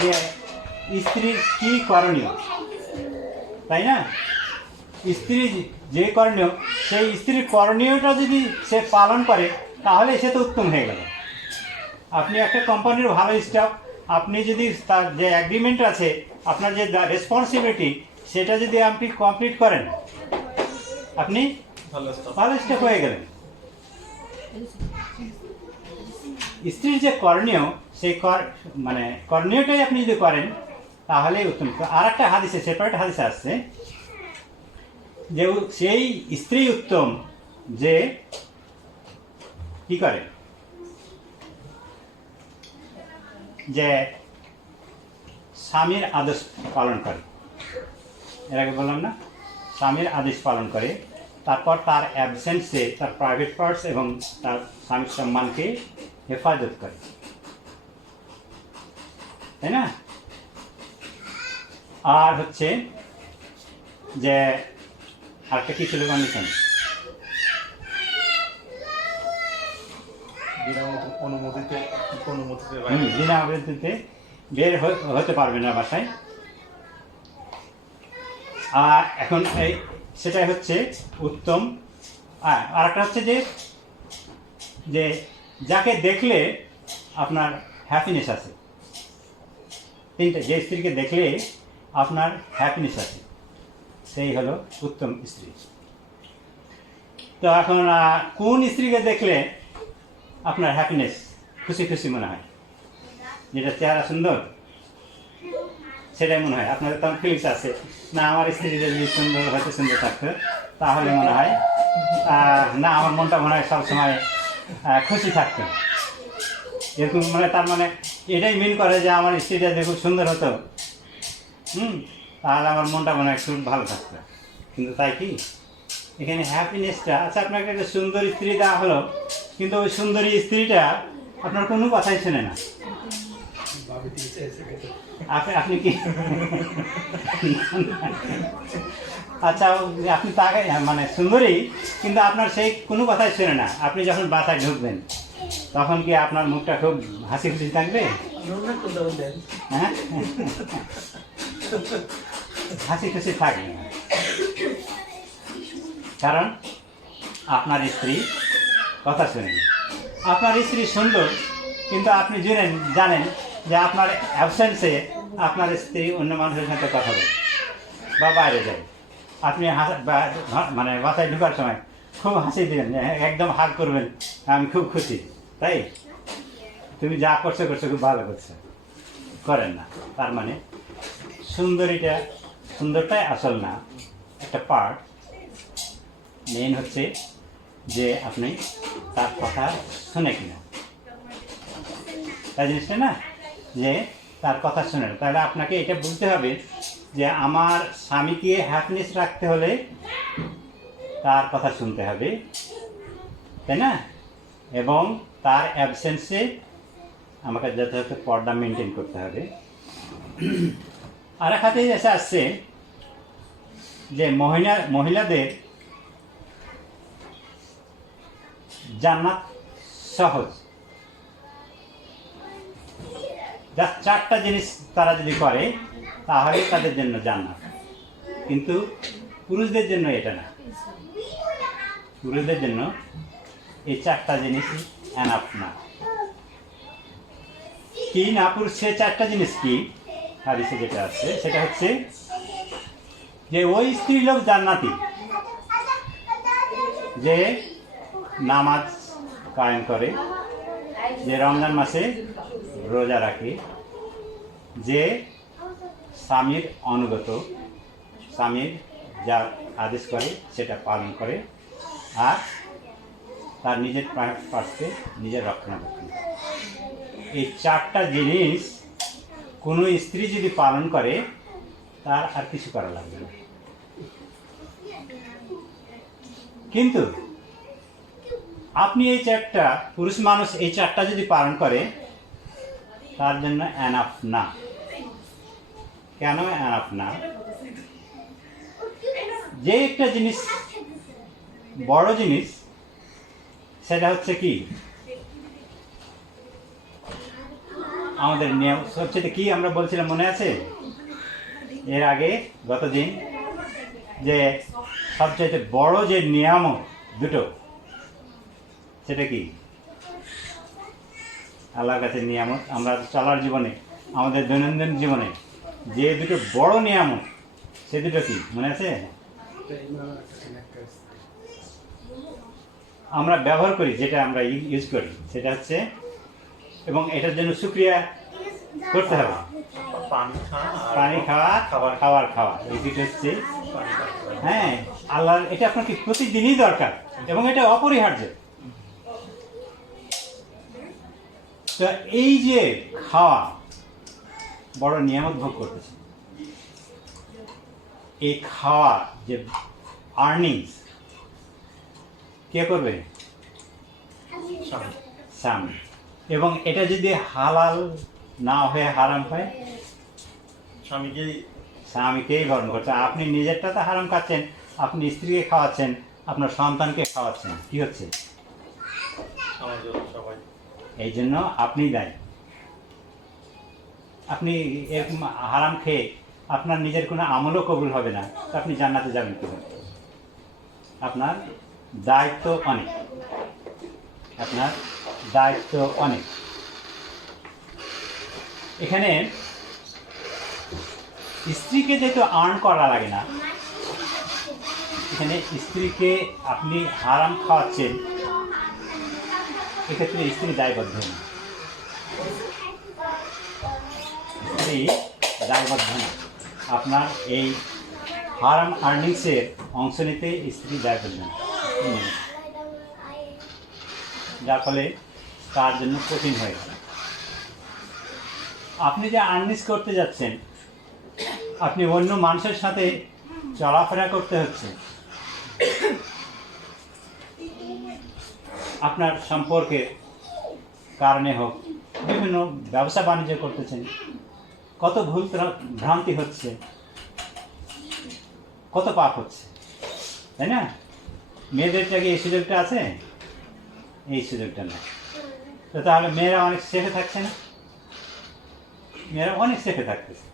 যে স্ত্রীর কি করণীয়, তাই না? স্ত্রী যে করণীয়, সেই স্ত্রীর করণীয়টা যদি সে পালন করে তাহলে সে তো উত্তম হয়ে গেল। আপনি একটা কোম্পানির ভালো স্টাফ, আপনি যদি তার যে অ্যাগ্রিমেন্ট আছে, আপনার যে রেসপন্সিবিলিটি, সেটা যদি আপনি কমপ্লিট করেন, আপনি ভালো স্টাফ হয়ে গেলেন। স্ত্রীর যে করণীয়, সেই করণীয়টাই আপনি যদি করেন তাহলেই উত্তম। আর একটা হাদিসে, সেপারেট হাদিসে আসছে যে সেই স্ত্রী উত্তম যে কি করে, যে স্বামীর আদেশ পালন করে। এর আগে বললাম না, স্বামীর আদেশ পালন করে, তারপর তার অ্যাবসেন্সে তার প্রাইভেট পার্টস এবং তার স্বামীর সম্মানকে হেফাজত করে, তাই না? আর হচ্ছে যে আরেকটা কি ছিল কন্ডিশন, বিনা অনুমতিতে বের হতে পারবে না বাসায়। আর এখন সেটাই হচ্ছে উত্তম। আর একটা হচ্ছে যে যাকে দেখলে আপনার হ্যাপিনেস আছে। তিনটে, যে স্ত্রীকে দেখলে আপনার হ্যাপিনেস আছে, সেই হলো উত্তম স্ত্রী। তো এখন কোন স্ত্রীকে দেখলে আপনার হ্যাপিনেস, খুশি খুশি মনে হয়? যেটা চেহারা সুন্দর সেটাই মনে হয়। আপনাদের তখন ফিলিংস আছে না, আমার স্ত্রী যদি সুন্দর হয়তো সুন্দর থাকতো তাহলে মনে হয় না, আমার মনটা মনে হয় সবসময় খুশি থাকতো, এরকম মানে। তার মানে এটাই মিন করে যে আমার স্ত্রীটা যে খুব সুন্দর হতো, তাহলে আমার মনটা মনে হয় খুব ভালো থাকতো। কিন্তু তাই কি এখানে হ্যাপিনেসটা, আচ্ছা আপনাকে একটা সুন্দর স্ত্রী দেওয়া হলো, কিন্তু ওই সুন্দরী স্ত্রীটা আপনার কোনো কথাই শোনে না। আপনি কি আচ্ছা আপনি তাকে মানে সুন্দরী, কিন্তু আপনার সেই কোনো কথাই শোনে না। আপনি যখন বাসায় ঢুকবেন তখন কি আপনার মুখটা খুব হাসি খুশি থাকবে? হ্যাঁ, হাসি খুশি থাকবে না, কারণ আপনার স্ত্রী কথা শোনেন। আপনার স্ত্রী সুন্দর, কিন্তু আপনি জানেন যে আপনার অ্যাবসেন্সে আপনার স্ত্রী অন্য মানুষের সাথে কথা বলে বা বাইরে যায়। আপনি মানে বাসায় ঢোকার সময় খুব হাসি দেবেন, একদম হাত করবেন, আমি খুব খুশি, তাই তুমি যা করছো খুব ভালো করছো, করেন না। তার মানে সুন্দরটাই আসল না, একটা পার্ট। মেইন হচ্ছে যে আপনি তার কথা শুনে কিনা, তাই জিনিসটা না, যে তার কথা শুনে। তাহলে আপনাকে এটা বুঝতে হবে যে আমার স্বামীকে হ্যাপিনেস রাখতে হলে তার কথা শুনতে হবে, তাই না? এবং তার অ্যাবসেন্সে আমাকে যথাযথ পর্দা মেনটেন করতে হবে। আর এক হাতে এসে আসছে যে মহিলাদের জান্নাত সহজ। যা 4টা জিনিস তারা যদি করে তাহলে তাদের জন্য জান্নাত, কিন্তু পুরুষদের জন্য এটা না। পুরুষদের জন্য এই 4টা জিনিস এনাফ না। কি না পুরুষ, সে 4টা জিনিস কি হাদিসে যেটা আছে সেটা হচ্ছে যে ওই স্ত্রী লোক জান্নাতি যে নামাজ কায়েম করে, যে রমজান মাসে রোজা রাখে, যে স্বামীর অনুগত, স্বামীর যা আদেশ করে সেটা পালন করে, আর তার নিজের পার্শ্বে নিজের রক্ষণাবেক্ষণ করে। এই 4টা জিনিস কোনো স্ত্রী যদি পালন করে তার আর কিছু করা লাগবে না। কিন্তু আপনি এই 4টা, পুরুষ মানুষ এই 4টা যদি পালন করে তার জন্য এনাফ না। কেন এনাফ না? যে একটা জিনিস বড় জিনিস, সেটা হচ্ছে কি আমাদের নিয়ম। সবচেয়ে কি আমরা বলছিলাম মনে আছে এর আগে গতদিন, যে সবচেয়ে বড় যে নিয়ামক দুটো, সেটা কি? আল্লাহর কাছে নিয়ামত আমরা চলার জীবনে, আমাদের দৈনন্দিন জীবনে যে দুটো বড় নিয়ামক, সে দুটো কি মনে আছে? আমরা ব্যবহার করি, যেটা আমরা ইউজ করি, সেটা হচ্ছে, এবং এটার জন্য শুকরিয়া করতে হবে, পানি খাওয়া, খাবার খাওয়া, এই দুটো হচ্ছে হ্যাঁ আল্লাহর। এটা আপনাকে প্রতিদিনই দরকার এবং এটা অপরিহার্য। তো এই যে খাওয়া, বড় নিয়ামত ভোগ করতেছে, এই খাওয়া যে আর্নিংস কে করবে? স্বামী। এবং এটা যদি হালাল না হয়ে হারাম হয়, স্বামীকেই ভরণ করছে। আপনি নিজেরটা তো হারাম খাচ্ছেন, আপনি স্ত্রীকে খাওয়াচ্ছেন, আপনার সন্তানকে খাওয়াচ্ছেন, কি হচ্ছে? এই জন্য আপনি দায়ী। আপনি এরকম হারাম খেয়ে আপনার নিজের কোনো আমলও কবুল হবে না, তো আপনি জান্নাতে যাবেন কিভাবে? আপনার দায়িত্ব অনেক, আপনার দায়িত্ব অনেক। এখানে স্ত্রীকে যেহেতু আর্ন করা লাগে না, এখানে স্ত্রীকে আপনি হারাম খাওয়াচ্ছেন, এক্ষেত্রে স্ত্রী দায়বদ্ধ না, স্ত্রী দায়বদ্ধ না। আপনার এই হারাম আর্নিংসের অংশ নিতে স্ত্রী দায়বদ্ধ না, যার ফলে তার জন্য কঠিন হয়ে গেল। আপনি যে আর্নিংস করতে যাচ্ছেন, আপনি অন্য মানুষের সাথে চলাফেরা করতে হচ্ছে, আপনার সম্পর্কের কারণে হোক, বিভিন্ন ব্যবসা বাণিজ্য করতেছেন, কত ভুল ভ্রান্তি হচ্ছে, কত পাপ হচ্ছে, তাই না? মেয়েদের কি এই সুযোগটা আছে? এই সুযোগটা না। তো তাহলে মেয়েরা অনেক সেফে থাকছে না? মেয়েরা অনেক সেফে থাকতেছে।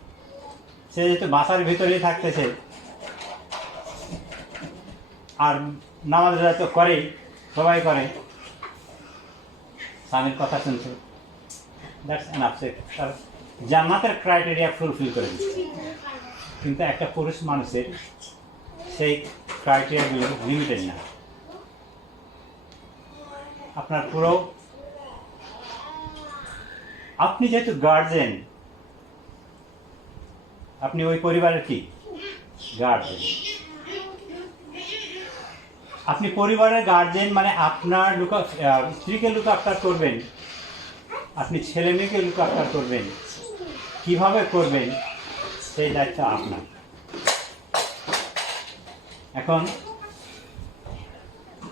সে যেহেতু বাসার ভিতরেই থাকতেছে, আর নামাজ রোজা তো করেই, সবাই করে, স্বামীর কথা শুনছে, দ্যাটস এনাফ। সে তার জান্নাতের ক্রাইটেরিয়া ফুলফিল করে দিচ্ছে। কিন্তু একটা পুরুষ মানুষের সেই ক্রাইটেরিয়াগুলো লিমিটেড না। আপনার পুরো, আপনি যেহেতু গার্জেন, আপনি ওই পরিবারের কি গার্জেন। আপনি পরিবারের গার্জেন মানে আপনার স্ত্রীকে লুক আফটার করবেন, আপনি ছেলে মেয়েকে লুক আফটার করবেন, কীভাবে করবেন সেই দায়িত্ব আপনার। এখন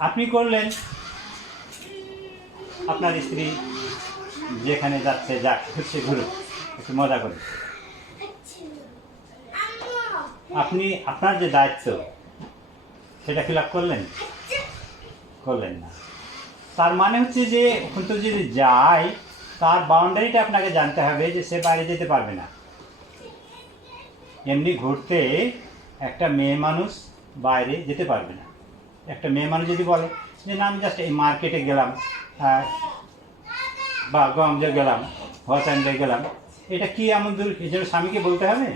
আপনি করলেন, আপনার স্ত্রী যেখানে যাচ্ছে যাক, ঘুরছে ঘুরুক, একটু মজা করে। আপনি আপনার যে দায়িত্ব সেটা ফিল আপ করলেন? করলেন না। তার মানে হচ্ছে যে ওখান তো যদি যায়, তার বাউন্ডারিটা আপনাকে জানতে হবে যে সে বাইরে যেতে পারবে না। এমনি ঘুরতে একটা মেয়ে মানুষ বাইরে যেতে পারবে না। একটা মেয়ে মানুষ যদি বলে যে না, আমি জাস্ট এই মার্কেটে গেলাম, বা গঞ্জে গেলাম, হসাইন্ডে গেলাম, এটা কি এমন দূর, এই জন্য স্বামীকে বলতে হবে?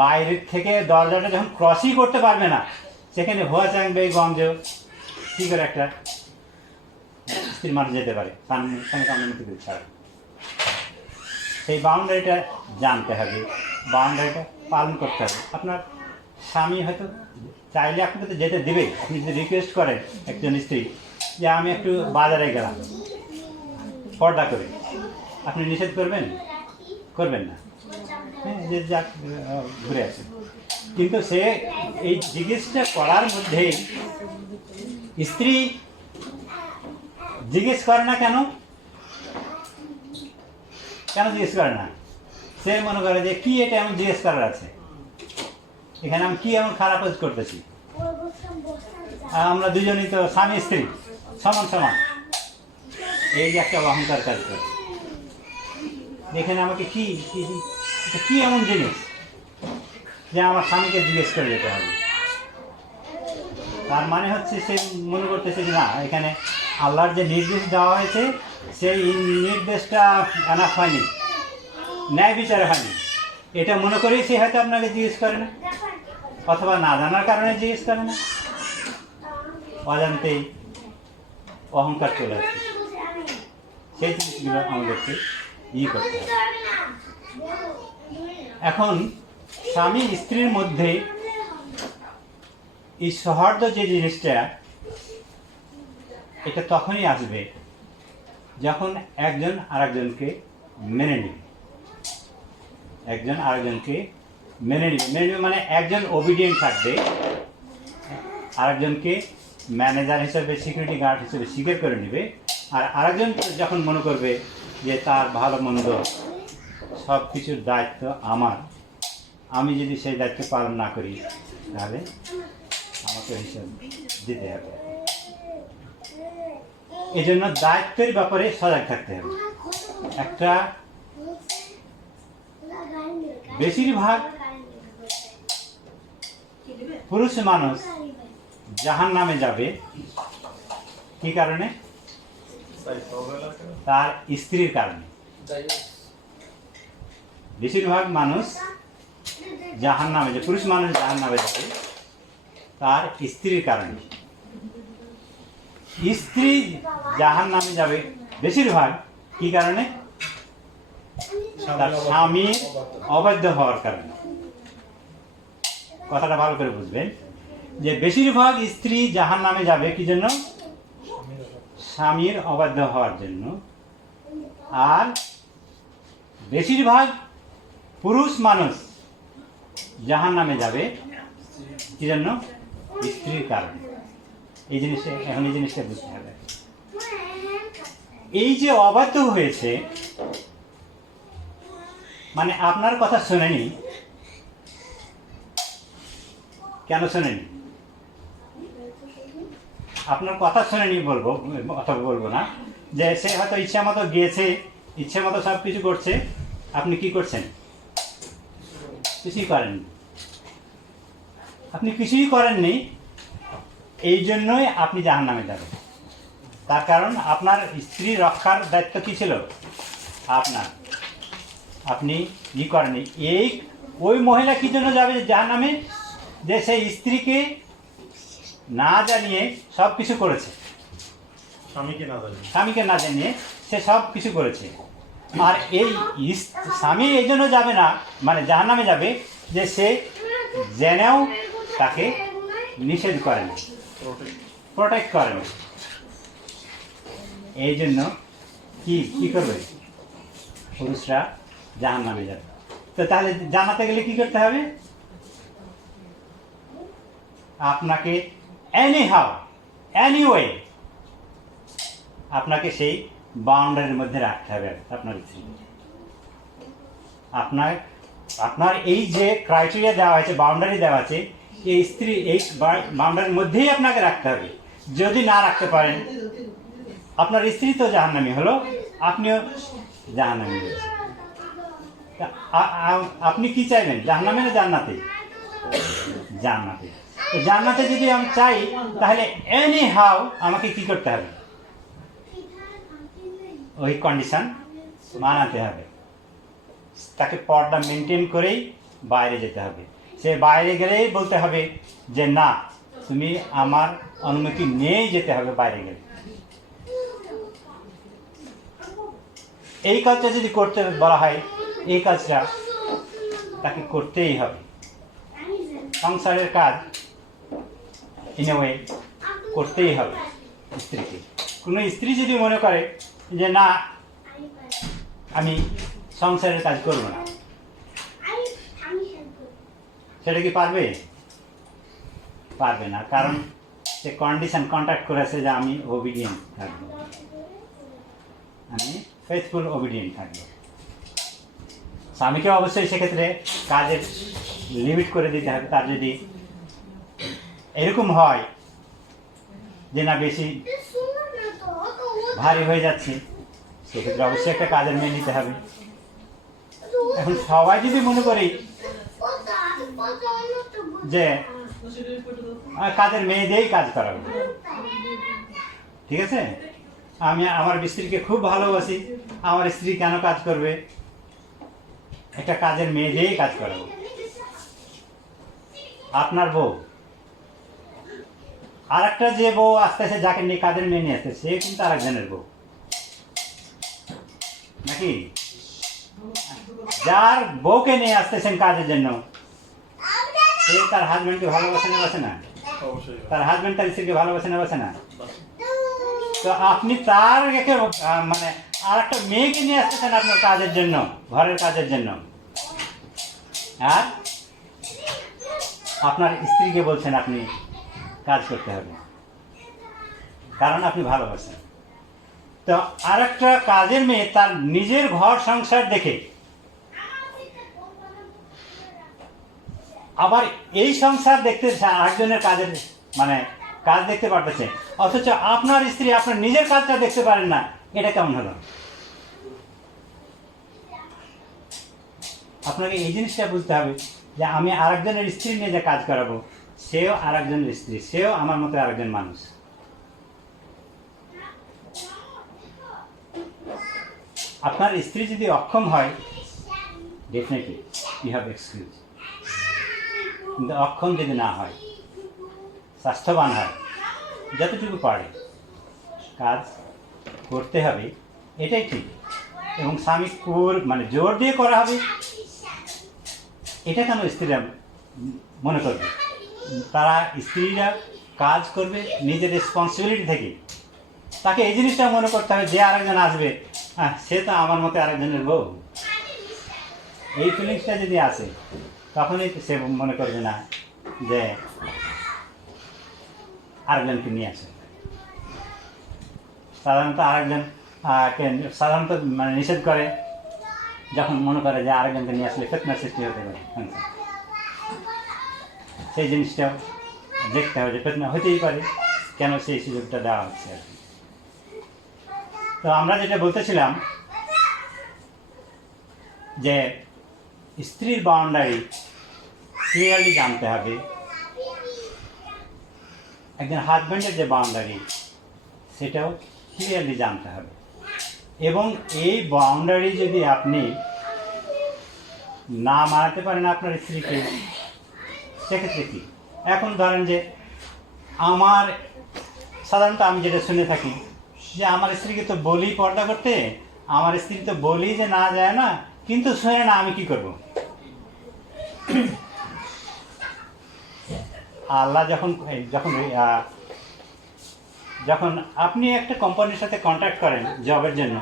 বাইরের থেকে দরজাটা যখন ক্রসই করতে পারবে না, সেখানে হোয়াচাংবে গঞ্জ কী করে একটা স্ত্রীর মানুষ যেতে পারে স্বামীকে অনুমতি দিতে পারে? সেই বাউন্ডারিটা জানতে হবে, বাউন্ডারিটা পালন করতে হবে। আপনার স্বামী হয়তো চাইলে আপনাকে তো যেতে দেবে। আপনি যদি রিকোয়েস্ট করেন একজন স্ত্রী যে আমি একটু বাজারে গেলাম পর্দা করে, আপনি নিষেধ করবেন? করবেন না। হ্যাঁ, যে যাক ঘুরে আসে। কিন্তু সে এই জিজ্ঞেসটা করার মধ্যেই স্ত্রী জিজ্ঞেস করে না। কেন জিজ্ঞেস করে না? সে মনে করে যে কি এটা এমন জিজ্ঞেস করার আছে, এখানে আমি কি এমন খারাপ কাজ করতেছি, আমরা দুজনই তো স্বামী স্ত্রী, সমান সমান। এই যে একটা অহংকার কাজ করে, এখানে আমাকে কি কি এমন জিনিস যে আমার স্বামীকে জিজ্ঞেস করে যেতে হবে। তার মানে হচ্ছে সে মনে করতেছে যে না, এখানে আল্লাহর যে নির্দেশ দেওয়া হয়েছে সেই নির্দেশটা এনাফ হয়নি, ন্যায় বিচার হয়নি, এটা মনে করেই সে হয়তো আপনাকে জিজ্ঞেস করে না, অথবা না জানার কারণে জিজ্ঞেস করে না। অজান্তেই অহংকার চলে আসছে। সেই জিনিসগুলো আমাদেরকে করতে হবে। এখন স্বামী স্ত্রীর মধ্যে এই সৌহার্দ্য যে জিনিসটা, এটা তখনই আসবে যখন একজন আরেকজনকে মেনে নেবে। একজন আরেকজনকে মেনে নেবে মানে একজন ওবিডিয়েন্ট থাকবে, আরেকজনকে ম্যানেজার হিসেবে, সিকিউরিটি গার্ড হিসেবে স্বীকার করে নেবে। আর আরেকজন যখন মনে করবে যে তার ভালো মন্দ সব কিছুর দায়িত্ব আমার, আমি যদি সেই দায়িত্ব পালন না করি তাহলে আমাকে হিসাব দিতে হবে। এই জন্য দায়িত্বের ব্যাপারে সজাগ থাকতে হবে। একটা বেশিরভাগ পুরুষ মানুষ জাহান্নামে যাবে কি কারণে? তার স্ত্রীর কারণে। বেশিরভাগ মানুষ জাহান্নামে, যে পুরুষ মানুষ জাহান্নামে যাবে তার স্ত্রীর কারণে। স্ত্রী জাহান্নামে যাবে বেশিরভাগ কি কারণে? তার স্বামীর অবাধ্য হওয়ার কারণে। কথাটা ভালো করে বুঝবেন যে বেশিরভাগ স্ত্রী জাহান্নামে যাবে কি জন্য? স্বামীর অবাধ্য হওয়ার জন্য। আর বেশিরভাগ পুরুষ মানুষ জাহান্নামে যাবে কি জন্য? স্ত্রীর কারণে। এই জিনিসটা এখন এই জিনিসটা বুঝতে হবে। এই যে অবাধ্য হয়েছে মানে আপনার কথা শোনেনি। কেন শোনেনি? আপনার কথা শোনেনি বলবো, অথবা বলবো না, যে সে হয়তো ইচ্ছা মতো গিয়েছে, ইচ্ছে মতো সব কিছু করছে, আপনি কি করছেন? কিছুই করেননি। আপনি কিছুই করেননি, এই জন্যই আপনি জাহান্নামে যাবেন। তার কারণ আপনার স্ত্রী রক্ষার দায়িত্ব কি ছিল? আপনার। আপনি ই করেননি। ওই মহিলা কি জন্য যাবে জাহান্নামে? যে সেই স্ত্রীকে না জানিয়ে সব কিছু করেছে, স্বামীকে না জানিয়ে সে সব কিছু করেছে। আর এই স্বামী এই জন্য যাবে না, মানে জাহান্নামে যাবে, যে সে জেনেও তাকে নিষেধ করে না, প্রোটেক্ট করে না। এই জন্য কি করবে? পুরুষরা জাহান্নামে যাবে। তো তাহলে জানাতে গেলে কি করতে হবে? আপনাকে এনিওয়ে আপনাকে সেই বাউন্ডারির মধ্যে রাখতে হবে আপনার স্ত্রী। আপনার এই যে ক্রাইটেরিয়া দেওয়া হয়েছে, বাউন্ডারি দেওয়া আছে, এই স্ত্রী এই বাউন্ডারির মধ্যেই আপনাকে রাখতে হবে। যদি না রাখতে পারেন, আপনার স্ত্রী তো জাহান্নামী হলো, আপনিও জাহান্নামী হয়েছেন। আপনি কি চাইবেন, জাহান্নামে না জান্নাতে? জান্নাতে। জান্নাতে যদি আমি চাই, তাহলে এনি হাউ আমাকে কি করতে হবে? ওই কন্ডিশন মানাতে হবে। তাকে পর্দা মেনটেন করেই বাইরে যেতে হবে। সে বাইরে গেলেই বলতে হবে যে না, তুমি আমার অনুমতি নিয়েই যেতে হবে বাইরে গেলে। এই কাজটা যদি করতে বলা হয়, এই কাজটা তাকে করতেই হবে। সংসারের কাজ ইন এ ওয়ে করতেই হবে স্ত্রীকে। কোনো স্ত্রী যদি মনে করে যে না, আমি সংসারের কাজ করব না, সেটা কি পারবে? পারবে না। কারণ সে কন্ডিশন কন্ট্যাক্ট করেছে যে আমি ওবিডিয়েন্ট থাকবো, আমি ফেথফুল ওবিডিয়েন্ট থাকবো। স্বামীকে অবশ্যই সেক্ষেত্রে কাজের লিমিট করে দিতে হবে। তার যদি এরকম হয় যে না বেশি ভারী হয়ে যাচ্ছে, সেক্ষেত্রে অবশ্যই একটা কাজের মেয়ে নিতে হবে। এখন সবাই যদি মনে করি যে কাজের মেয়ে দিয়েই কাজ করাবো, ঠিক আছে, আমি আমার স্ত্রীকে খুব ভালোবাসি, আমার স্ত্রী কেন কাজ করবে, একটা কাজের মেয়ে দিয়েই কাজ করাবো। আপনার বউ আর একটা যে বউ আসতেছে, যাকে নিয়ে কাজের মেয়ে নিয়ে আসছে, সে কিন্তু আরেকজনের বউ নাকি? যার বউকে নিয়ে আসতেছেন কাজের জন্য, সে তার হাজবেন্ডকে ভালোবাসে না, বাসে না? তার হাজবেন্ড তার স্ত্রীকে ভালোবাসে না, বাসে না? তো আপনি তার মানে আর একটা মেয়েকে নিয়ে আসতেছেন আপনার কাজের জন্য, ঘরের কাজের জন্য, আর আপনার স্ত্রীকে বলছেন আপনি কাজ করতে হবে, কারণ আপনি ভালোবাসেন। তো আর একটা কাজের মেয়ে তার নিজের ঘর সংসার দেখে আবার এই সংসার দেখতে আরেকজনের কাজের মানে কাজ দেখতে পারতেছে, অথচ আপনার স্ত্রী আপনার নিজের কাজটা দেখতে পারেন না, এটা কেমন হলো? আপনাকে এই জিনিসটা বুঝতে হবে যে আমি আরেকজনের স্ত্রী নিয়ে যে কাজ করাবো, সেও আরেকজনের স্ত্রী, সেও আমার মতো আরেকজন মানুষ। আপনার স্ত্রী যদি অক্ষম হয়, ডেফিনেটলি ইউ হ্যাভ এক্সকিউজ। কিন্তু অক্ষম যদি না হয়, স্বাস্থ্যবান হয়, যতটুকু পারে কাজ করতে হবে, এটাই ঠিক। এবং স্বামী মানে জোর দিয়ে করা হবে, এটা কেন স্ত্রীরা মনে করবে? তারা স্ত্রীরা কাজ করবে নিজের রেসপন্সিবিলিটি থেকে। তাকে এই জিনিসটা মনে করতে হবে যে আরেকজন আসবে, হ্যাঁ সে তো আমার মতো আরেকজনের বউ, এই ফিলিংসটা যদি আসে তখনই সে মনে করবে না যে আরেকজনকে নিয়ে আসে। সাধারণত মানে নিষেধ করে যখন মনে করে যে আরেকজনকে নিয়ে আসলে ফিতনার সৃষ্টি হতে পারে, সেই জিনিসটা দেখতে হবে যে ফিতনা হতেই পারে, কেন সেই সুযোগটা দেওয়া হচ্ছে আর কি। তো আমরা যেটা বলতেছিলাম যে স্ত্রীর বাউন্ডারি ক্লিয়ারলি জানতে হবে, একজন হাজব্যান্ডের যে বাউন্ডারি সেটাও ক্লিয়ারলি জানতে হবে। এবং এই বাউন্ডারি যদি আপনি না মানাতে পারেন আপনার স্ত্রীকে, সেক্ষেত্রে কি? এখন ধরেন যে সাধারণত আমি যেটা শুনে থাকি যে আমার স্ত্রীকে তো বলি পর্দা করতে, আমার স্ত্রী তো বলি যে না যায় না, কিন্তু শুনে না, আমি কি করব? আল্লাহ যখন আপনি একটা কোম্পানির সাথে কন্ট্যাক্ট করেন জবের জন্য,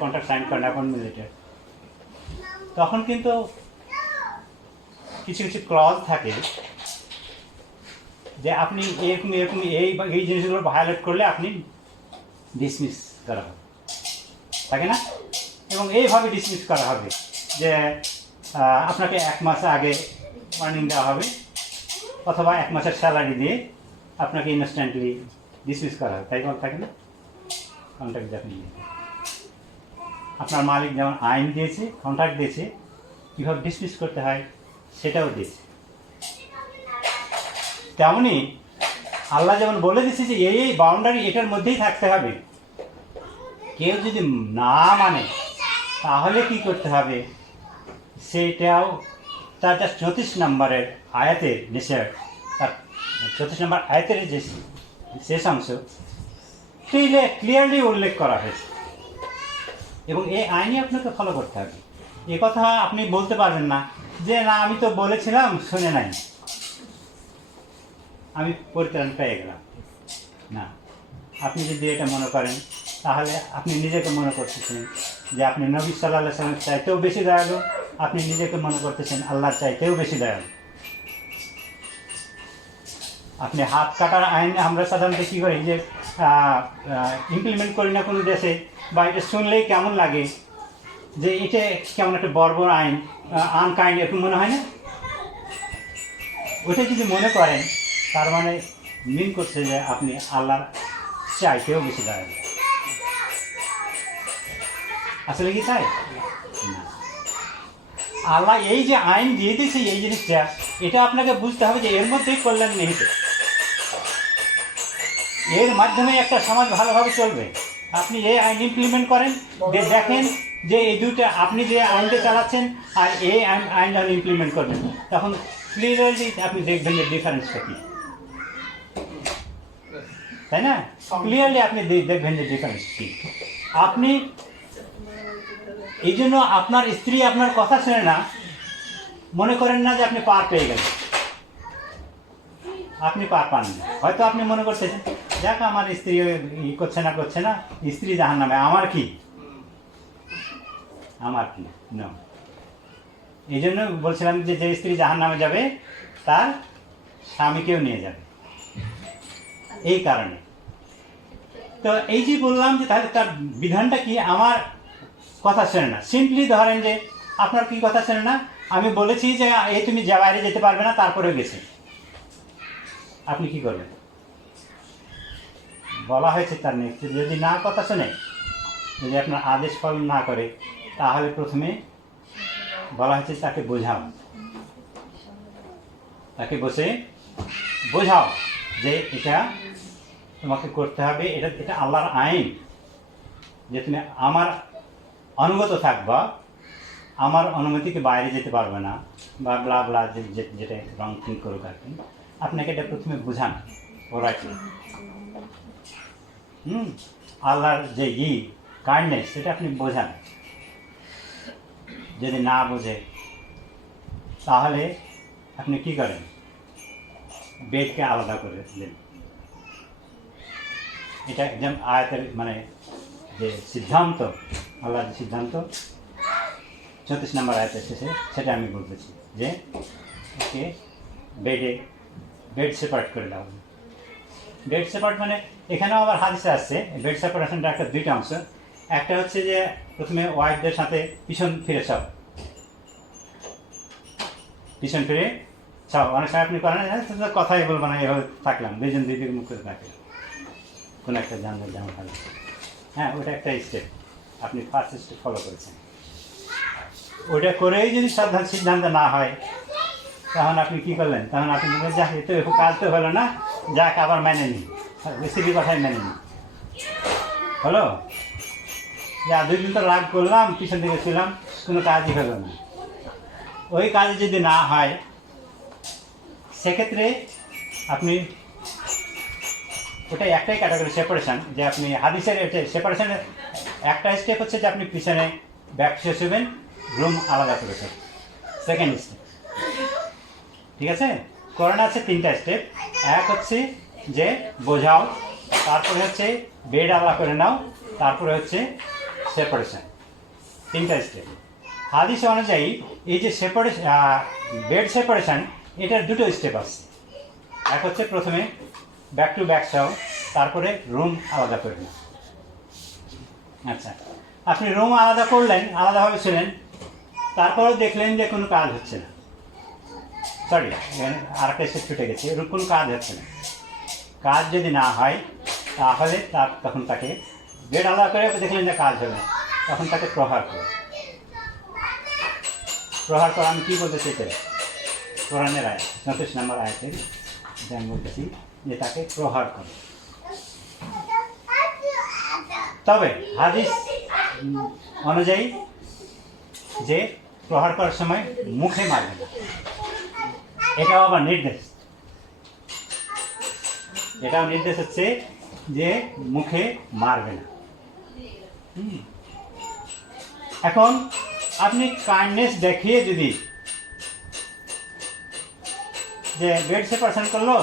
কন্ট্রাক্ট সাইন করেন অ্যাপয়েন্টমেন্ট লেটার, তখন কিন্তু কিছু কিছু ক্লজ থাকে যে আপনি এরকম এরকম এই জিনিসগুলো ভায়োলেট করলে আপনি ডিসমিস করা হবে, থাকে না? এবং এইভাবে ডিসমিস করা হবে যে আপনাকে 1 মাস আগে ওয়ার্নিং দেওয়া হবে, অথবা 1 মাসের স্যালারি দিয়ে আপনাকে ইনস্ট্যান্টলি ডিসমিস করা হবে, তাই বল, থাকে না? কন্ট্রাক্ট যখন আপনার মালিক যেমন আইন দিয়েছে, কন্ট্রাক্ট দিয়েছে, কীভাবে ডিসমিস করতে হয় সেটাও দিয়েছে। তেমনই আল্লাহ যেমন বলে দিয়েছে যে এই বাউন্ডারি এটার মধ্যেই থাকতে হবে, কেউ যদি না মানে তাহলে কি করতে হবে সেটাও তার 34 নম্বরের আয়াতের নিষেধ, তার 34 নম্বর আয়াতের যে শেষ অংশ ক্লিয়ারলি উল্লেখ করা হয়েছে। এবং এই আইনই আপনাকে ফলো করতে হবে। এ কথা আপনি বলতে পারবেন না যে না আমি তো বলেছিলাম শুনে নাই, আমি পরিত্রাণ পেয়ে গেলাম। না, আপনি যদি এটা মনে করেন তাহলে আপনি নিজেকে মনে করতেছেন যে আপনি নবী সাল্লাল্লাহু আলাইহি ওয়াসাল্লামের চাইতেও বেশি দয়ালু, আপনি নিজেকে মনে করতেছেন আল্লাহর চাইতেও বেশি দয়ালু। আপনি হাত কাটার আইন আমরা সাধারণত কী করি যে ইমপ্লিমেন্ট করি না কোনো দেশে, বা এটা শুনলেই কেমন লাগে যে এটা কেমন একটা বর্বর আইন, আনকাইন্ড, এরকম মনে হয় না? ওটা যদি মনে করেন তার মানে মিন করছে যে আপনি আল্লাহর চাইতেও বেশি দয়ালু। আসলে কি তাই না? আল্লাহ এই যে আইন দিয়ে দিয়েছে এই জিনিসটা, এটা আপনাকে বুঝতে হবে যে এর মধ্যেই কল্যাণ নিহিত, এর মাধ্যমে একটা সমাজ ভালোভাবে চলবে। আপনি এই আইন ইমপ্লিমেন্ট করেন, দেখেন যে এই দুটো আপনি যে আইনটা চালাচ্ছেন আর এই আইন যখন ইমপ্লিমেন্ট করবেন তখন ক্লিয়ারলি আপনি দেখবেন যে ডিফারেন্সটা কী, তাই না? ক্লিয়ারলি আপনি দেখবেন যে ডিফারেন্স কী। আপনি এই জন্য আপনার স্ত্রী আপনার কথা শুনে না, মনে করেন না যে আপনি পার পেয়ে গেলেন, আপনি পার পান না। হয়তো আপনি মনে করতেছেন যাক আমার স্ত্রী করছে না, স্ত্রী জাহান্নামে, আমার কি না। এই জন্য বলছিলাম যে যে স্ত্রী জাহান্নামে যাবে তার স্বামীকেও নিয়ে যাবে, এই কারণে। তো এই যে বললাম যে তাহলে তার বিধানটা কি, আমার কথা শোনে না। সিম্পলি ধরেন যে আপনার কি কথা শোনে না, আমি বলেছি যে এই তুমি বাইরে যেতে পারবে না, তারপরেও গেছে, আপনি কি করবেন? বলা হয়েছে তার নেক্সট যদি না কথা শোনে, যদি আপনার আদেশ পালন না করে, তাহলে প্রথমে বলা হয়েছে তাকে বোঝাও, তাকে বসে বোঝাও যে এটা তোমাকে করতে হবে, এটা আল্লাহর আইন, যে তুমি আমার অনুগত থাকবা, আমার অনুমতিকে বাইরে যেতে পারবে না, বা ব্লা ব্লা যেটা রং ঠিক করুক আর কি, আপনাকে এটা প্রথমে বোঝান ওরাইটলি। আল্লাহর যে কাইন্ডনেস সেটা আপনি বোঝান। যদি না বোঝে তাহলে আপনি কি করেন, বেডকে আলাদা করে দেন। এটা একদম আয়াতের মানে যে সিদ্ধান্ত, আল্লাহর যে সিদ্ধান্ত 34 নম্বর আয়াত এসেছে সেটা আমি বলতেছি যে ওকে বেড সেপারেট করে দেওয়া হবে। বেড সেপারেট মানে এখানেও আবার হাদিসে আসছে বেড সেপারেশনটা একটা দুইটা অংশ। একটা হচ্ছে যে প্রথমে ওয়াইফদের সাথে পিছন ফিরে সব, পিছন ফিরে সব অনেক সময় আপনি করেন না, কথাই বলবো না, এভাবে থাকলাম দুইজন দুই দিকে মুখ করে থাকলাম কোনো একটা জানলার জামা থাকবে। হ্যাঁ, ওটা একটা স্টেপ, আপনি ফার্স্ট স্টেপ ফলো করেছেন। ওটা করেই যদি সিদ্ধান্ত না হয় তখন আপনি কী করলেন, তখন আপনি বলবেন যাক এ তো কাজ তো হলো না, যাক আবার মেনে নিই, রেসিপি কথাই মেনে নিই। হলো যা 2 দিন তো রাগ করলাম, পিছন দিকে ছিলাম, কোনো কাজই হলো না। ওই কাজ যদি না হয় সেক্ষেত্রে আপনি ওটাই একটাই ক্যাটাগরি সেপারেশন, যে আপনি হাদিসের সেপারেশনের একটা স্টেপ হচ্ছে যে আপনি পিছনে ব্যাক শেষবেন, রুম আলাদা করেছেন, সেকেন্ড স্টেপ। ঠিক আছে, করোনা আছে 3টা স্টেপ। এক হচ্ছে যে বোঝাও, তারপরে হচ্ছে বেড আলাদা করে নাও, তারপরে হচ্ছে সেপারেশন, 3টা স্টেপ। হাদিস অনুযায়ী এই যে বেড সেপারেশন এটার 2টো স্টেপ আছে। এক হচ্ছে প্রথমে ব্যাক টু ব্যাক সহ, তারপরে রুম আলাদা করে নাও। আচ্ছা, আপনি রুম আলাদা করলেন, আলাদাভাবে ছিলেন, তারপরেও দেখলেন যে কোনো কাজ হচ্ছে না, সরি আরেকটা স্টেপ ছুটে গেছে, এরকম কোনো কাজ হচ্ছে না। কাজ যদি না হয় তাহলে তখন তাকে বেড আলাদা করে দেখলেন যে কাজ হবে না, তখন তাকে প্রহার করে। প্রহার করা আমি কী বলতে চাই, কোরআনের আয়াত 34 নম্বর আয়াতের যে আমি বলতেছি যে তাকে প্রহার করে। তবে হাদিস অনুযায়ী যে প্রহার করার সময় মুখে মারবে না, এটাও আবার নির্দেশ, এটাও নির্দেশ হচ্ছে যে মুখে মারবে না। এখন আপনি কাইন্ডনেস দেখিয়ে যদি যে বেড সেপারেশন করলো,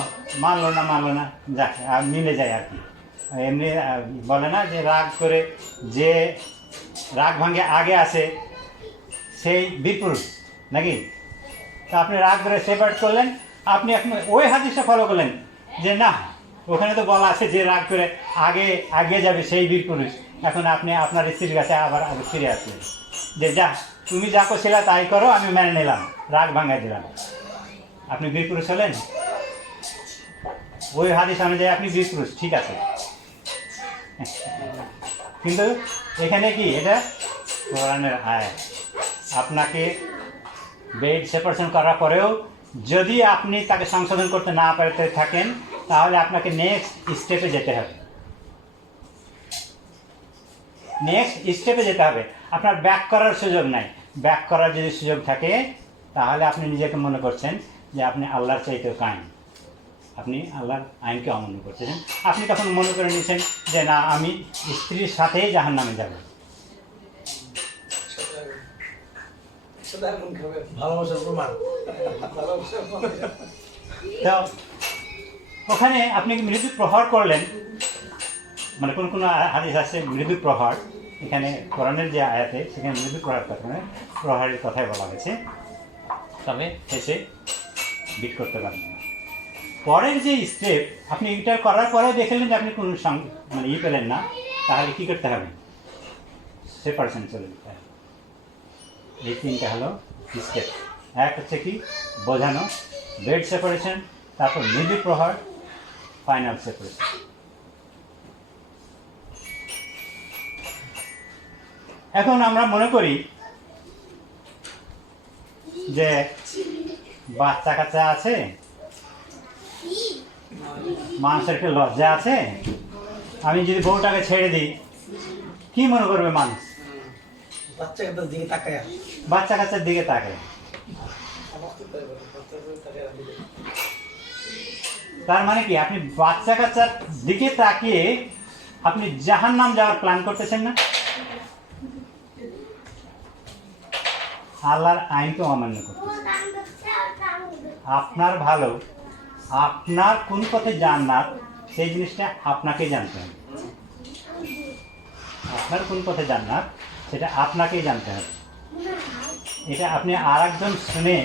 মানলো না যাক মিলে যায় আর কি। এমনি বলে না যে রাগ করে যে রাগ ভাঙে আগে আসে সেই বীরপুরুষ নাকি। তা আপনি রাগ করে সেপারেট করলেন, আপনি এখন ওই হাদিসটা ফলো করলেন যে না ওখানে তো বলা আছে যে রাগ করে আগে যাবে সেই বীরপুরুষ। এখন আপনি আপনার স্ত্রীর কাছে আবার আগে ফিরে আসলেন যে যা তুমি যা করছিলে তাই করো, আমি মেনে নিলাম, রাগ ভাঙাই দিলাম। আপনি বীরপুরুষ হলেন? ওই হাদিস অনুযায়ী আপনি বীরপুরুষ, ঠিক আছে। কিন্তু এখানে কি এটা কোরআনের আয়াত, আপনাকে বেড সেপারেশন করার পরেও যদি আপনি তাকে সংশোধন করতে না পারতে থাকেন তাহলে আপনাকে নেক্সট স্টেপে যেতে হবে, নেক্সট স্টেপে যেতে হবে। আপনার ব্যাক করার সুযোগ নাই। ব্যাক করার যদি সুযোগ থাকে তাহলে আপনি নিজেকে মনে করছেন যে আপনি আল্লাহর চাইতেও কাইন্ড, আপনি আল্লাহর আইনকে অমান্য করছেন। আপনি তখন মনে করে নিয়েছেন যে না আমি স্ত্রীর সাথেই জাহান্নামে যাব। তো ওখানে আপনি মৃদু প্রহার করলেন, মানে কোন কোন হাদিস আছে মৃদু প্রহার, এখানে কোরআনের যে আয়াতে সেখানে মৃদু প্রহার কথা মানে প্রহারের কথাই বলা হয়েছে, তবে শেষে বিট করতে পারবেন না। পরের যে স্টেপ আপনি এটা করার পরেও দেখলেন যে আপনি কোনো মানে পেলেন না, তাহলে কী করতে হবে, সেপারেশন চলে যেতে হবে। এই 3টা হলো স্টেপ। এক হচ্ছে কি বোঝানো, বেড সেপারেশন, তারপর মৃদু প্রহার, ফাইনাল সেপারেশন। এখন আমরা মনে করি যে বাচ্চা কাচ্চা আছে, মানুষের একটা লজ্জা আছে, আমি যদি বউটাকে ছেড়ে দিই কি মনে করবে মানুষ? বাচ্চা কাচ্চার দিকে তাকায় তার মানে কি আপনি বাচ্চা কাচ্চার দিকে তাকিয়ে আপনি জাহান্নাম যাওয়ার প্ল্যান করতেছেন না? আল্লাহর আইনকে অমান্য করতেছেন। আপনার ভালো, আপনার কোন পথে জান্নাত সেই জিনিসটা আপনাকেই জানতে হবে। আপনার কোন পথে জান্নাত সেটা আপনাকেই জানতে হবে। এটা আপনি আর একজন শুনে,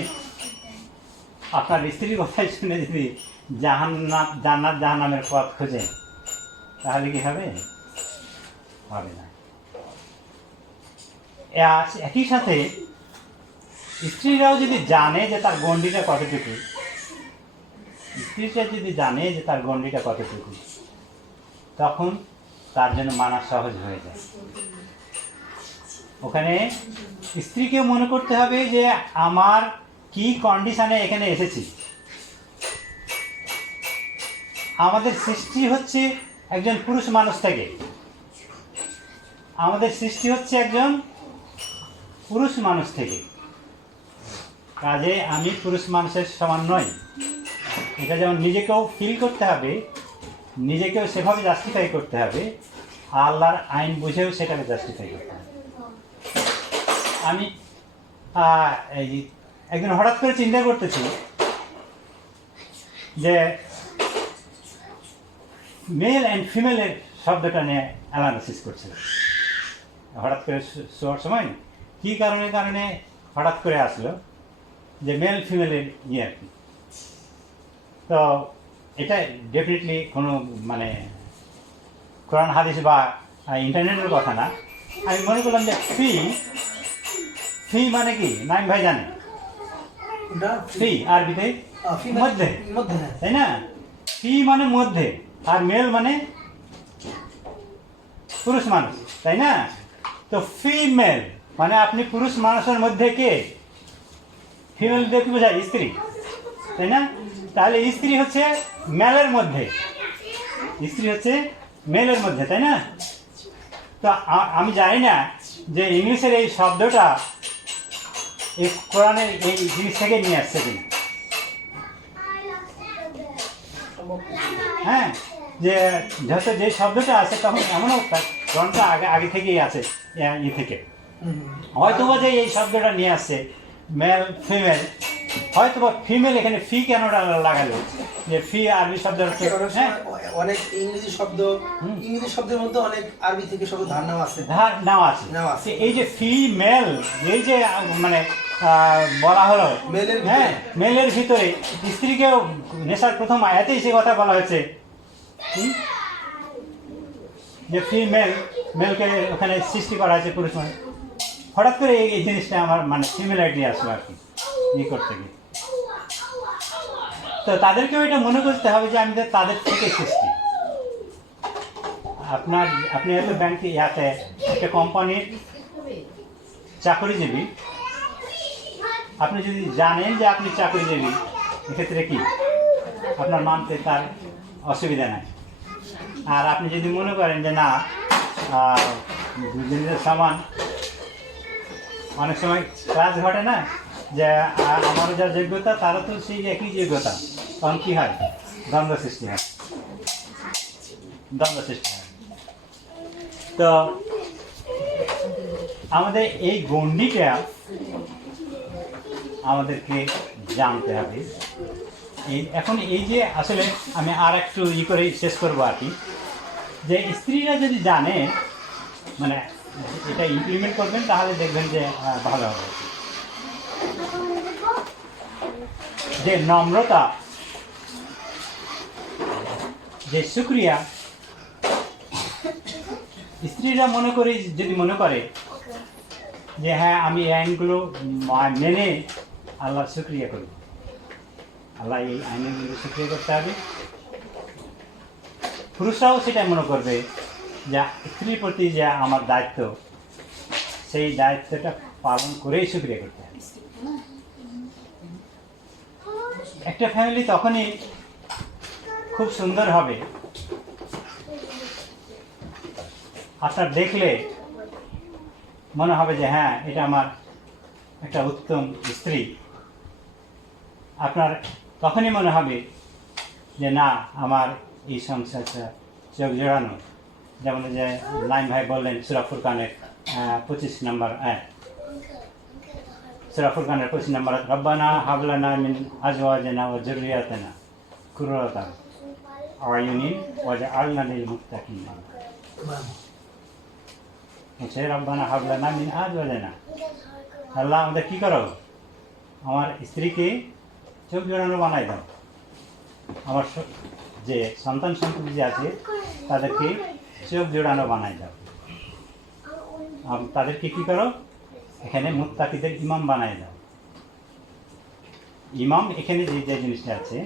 আপনার স্ত্রীর কথাই শুনে যদি জান্নাত জাহান্নামের পথ খোঁজেন তাহলে কি হবে? হবে না। একই সাথে স্ত্রীরাও যদি জানে যে তার গণ্ডিটা কতটুকু, স্ত্রীটা যদি জানে যে তার গণ্ডিটা কতটুকু, তখন তার জন্য মানা সহজ হয়ে যায়। ওখানে স্ত্রীকেও মনে করতে হবে যে আমার কি কন্ডিশনে এখানে এসেছি। আমাদের সৃষ্টি হচ্ছে একজন পুরুষ মানুষ থেকে, আমাদের সৃষ্টি হচ্ছে একজন পুরুষ মানুষ থেকে, কাজে আমি পুরুষ মানুষের সমান নই। এটা যেমন নিজেকেও ফিল করতে হবে, নিজেকেও সেভাবে জাস্টিফাই করতে হবে, আল্লাহর আইন বুঝেও সেটাকে জাস্টিফাই করতে হবে। আমি একদিন হঠাৎ করে চিন্তা করতেছি যে মেল অ্যান্ড ফিমেলের শব্দটা নিয়ে অ্যানালিসিস করছিলাম। হঠাৎ করে শোয়ার সময় কী কারণে হঠাৎ করে আসলো যে মেল ফিমেলের ইয়ে আর কি। তো এটা ডেফিনেটলি কোনো মানে কোরআন হাদিস বা ইন্টারনেটের কথা না। আমি মনে করলাম যে ফি মানে কি, নাইম ভাই জানে? ফি আরবিতে মধ্যে, তাই না? ফি মানে মধ্যে, আর মেল মানে পুরুষ মানুষ, তাই না? তো ফিমেল মানে আপনি পুরুষ মানুষের মধ্যে কে? ফিমেল দিয়ে কি বোঝায়? স্ত্রী, তাই না? তাহলে স্ত্রী হচ্ছে মেলের মধ্যে, স্ত্রী হচ্ছে মেলের মধ্যে, তাই না? তো আমি জানি না যে ইংলিশের এই শব্দটা এই কোরআনের এই জিনিস থেকে নিয়ে আসছে কিনা। হ্যাঁ, যে যত যে শব্দটা আছে তখন এমনও কোরআনটা আগে থেকেই আছে ই থেকে, হয়তো বা যে এই শব্দটা নিয়ে আসছে মেল ফিমেল, হয়তো বা ফিমেল এখানে ফি কেন লাগালো, যে ফি আরবি শব্দ অনেক ইংরেজি শব্দের মধ্যে অনেক আরবি থেকে শব্দ ধার নেওয়া আছে। এই যে ফিমেল, এই যে মানে বলা হলো, হ্যাঁ, মেলের ভিতরে স্ত্রীকেও নেশার প্রথম আয়াতেই সে কথা বলা হয়েছে যে ফিমেল, মেলকে ওখানে সৃষ্টি করা হয়েছে পুরুষ মানুষ। হঠাৎ করে এই জিনিসটা আমার মানে সিমিলারিটি আসলো আর কি ই করতে গিয়ে। তো তাদেরকেও এটা মনে করতে হবে যে আমি তাদের থেকে সৃষ্টি। আপনি হয়তো ব্যাংকে একটা কোম্পানির চাকরিজীবী, আপনি যদি জানেন যে আপনি চাকরিজীবী, এক্ষেত্রে কি আপনার মানতে তার অসুবিধা নাই। আর আপনি যদি মনে করেন যে না দুজনের সমান, অনেক সময় কাজ ঘটে না যে আমারও যা যোগ্যতা তারও তো সেই একই যোগ্যতা, তখন কী হয়? দ্বন্দ্ব সৃষ্টি হয়। তো আমাদের এই গণ্ডিটা আমাদেরকে জানতে হবে। এখন এই যে আসলে আমি আর একটু করে শেষ করবো আর কি, যে স্ত্রীরা যদি জানে, মানে এটা ইমপ্লিমেন্ট করবেন তাহলে দেখবেন যে ভালো হবে। যে নম্রতা, যে শুকরিয়া, স্ত্রীরা যদি মনে করে যে হ্যাঁ আমি এই আইনগুলো মেনে আল্লাহর শুকরিয়া করব, আল্লাহ এই আইনগুলো শুকরিয়া করতে হবে। পুরুষরাও সেটা মনে করবে যে স্ত্রীর প্রতি যে আমার দায়িত্ব, সেই দায়িত্বটা পালন করেই শুকরিয়া করতে হবে। একটা ফ্যামিলি তখনই খুব সুন্দর হবে, আপনার দেখলে মনে হবে যে হ্যাঁ এটা আমার একটা উত্তম স্ত্রী, আপনার তখনই মনে হবে যে না আমার এই সংসারটা চোখ জোড়ানো, যেমন যে নাইম ভাই বললেন সূরা ফুরকানের 25 নম্বর আয়াত, সূরা ফুরকানের 25 নম্বর আয়াত, রব্বানা হাব লানা মিন আজওয়াজিনা ওয়া যুররিয়াতিনা কুররাতা আয়ুনিন ওয়াজআলনা লিল মুত্তাকিন ইমামা। বলছে রব্বানা হাব লানা মিন আজওয়াজিনা, আল্লাহ আমাদের কি করো, আমার স্ত্রীকে চোখ জোড়ানো বানাই দাও, আমার যে সন্তান সন্ততি যে আছে তাদেরকে চোখ জোড়ানো বানাই দাও, তাদেরকে কি করো, এখানে মুত্তাকিদের ইমাম বানাই দাও। ইমাম এখানে যে যে জিনিসটা আছে,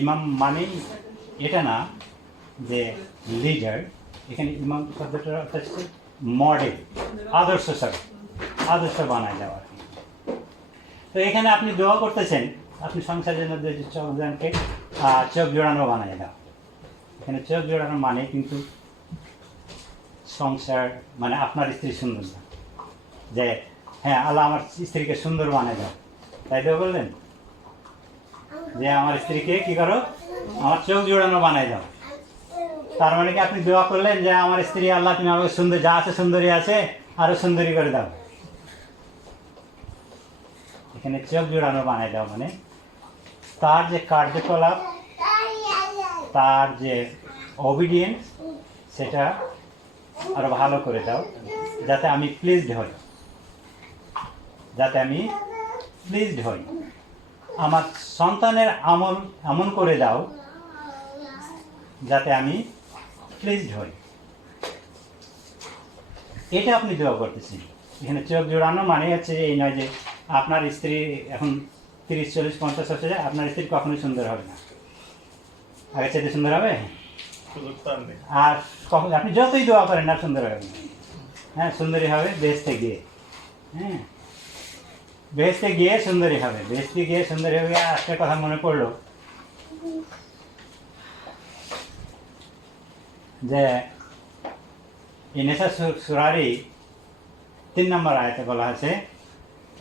ইমাম মানে এটা না যে লিডার, এখানে ইমাম শব্দটা হচ্ছে মডেল, আদর্শ সব আদর্শ বানায় দেওয়া। তো এখানে আপনি দোয়া করতেছেন আপনি সংসারের মধ্যে জনকে চোখ জোড়ানো বানায় দাও। এখানে চোখ জোড়ানো মানে কিন্তু সংসার মানে আপনার স্ত্রী সুন্দর না, যে হ্যাঁ আল্লাহ আমার স্ত্রীকে সুন্দর বানায় দাও, তাই তো বললেন যে আমার স্ত্রীকে কি করো, আমার চোখ জোড়ানো বানায় দাও। তার মানে কি আপনি দোয়া করলেন যে আমার স্ত্রী আল্লাহ তুমি আমাকে সুন্দর যা আছে সুন্দরী আছে আরো সুন্দরী করে দাও। এখানে চোখ জোড়ানো বানায় দাও মানে তার যে কার্যকলাপ, তার যে অবিডিয়েন্স, সেটা আরো ভালো করে দাও, যাতে আমি প্লিজড হই, যাতে আমি প্লিজড হই। আমার সন্তানের আমল এমন করে দাও যাতে আমি প্লিজড হই। এটা আপনি দোয়া করতেছেন। এখানে চোখ জোড়ানো মানে হচ্ছে এই নয় যে আপনার স্ত্রী এখন 30, 40, 50 হচ্ছে, আপনার স্ত্রী কখনোই সুন্দর হবে না, আগে চাইতে সুন্দর হবে, আর কখন আপনি যতই দোয়া করেন না সুন্দর হবে না। হ্যাঁ সুন্দরী হবে বেহেশতে গিয়ে, হ্যাঁ বেহেশতে গিয়ে সুন্দরী হবে, বেহেশতে গিয়ে সুন্দরী হবে। আজকে কথা মনে পড়লো যে ইনেসা সূরারই 3 নম্বর আয়াতে বলা আছে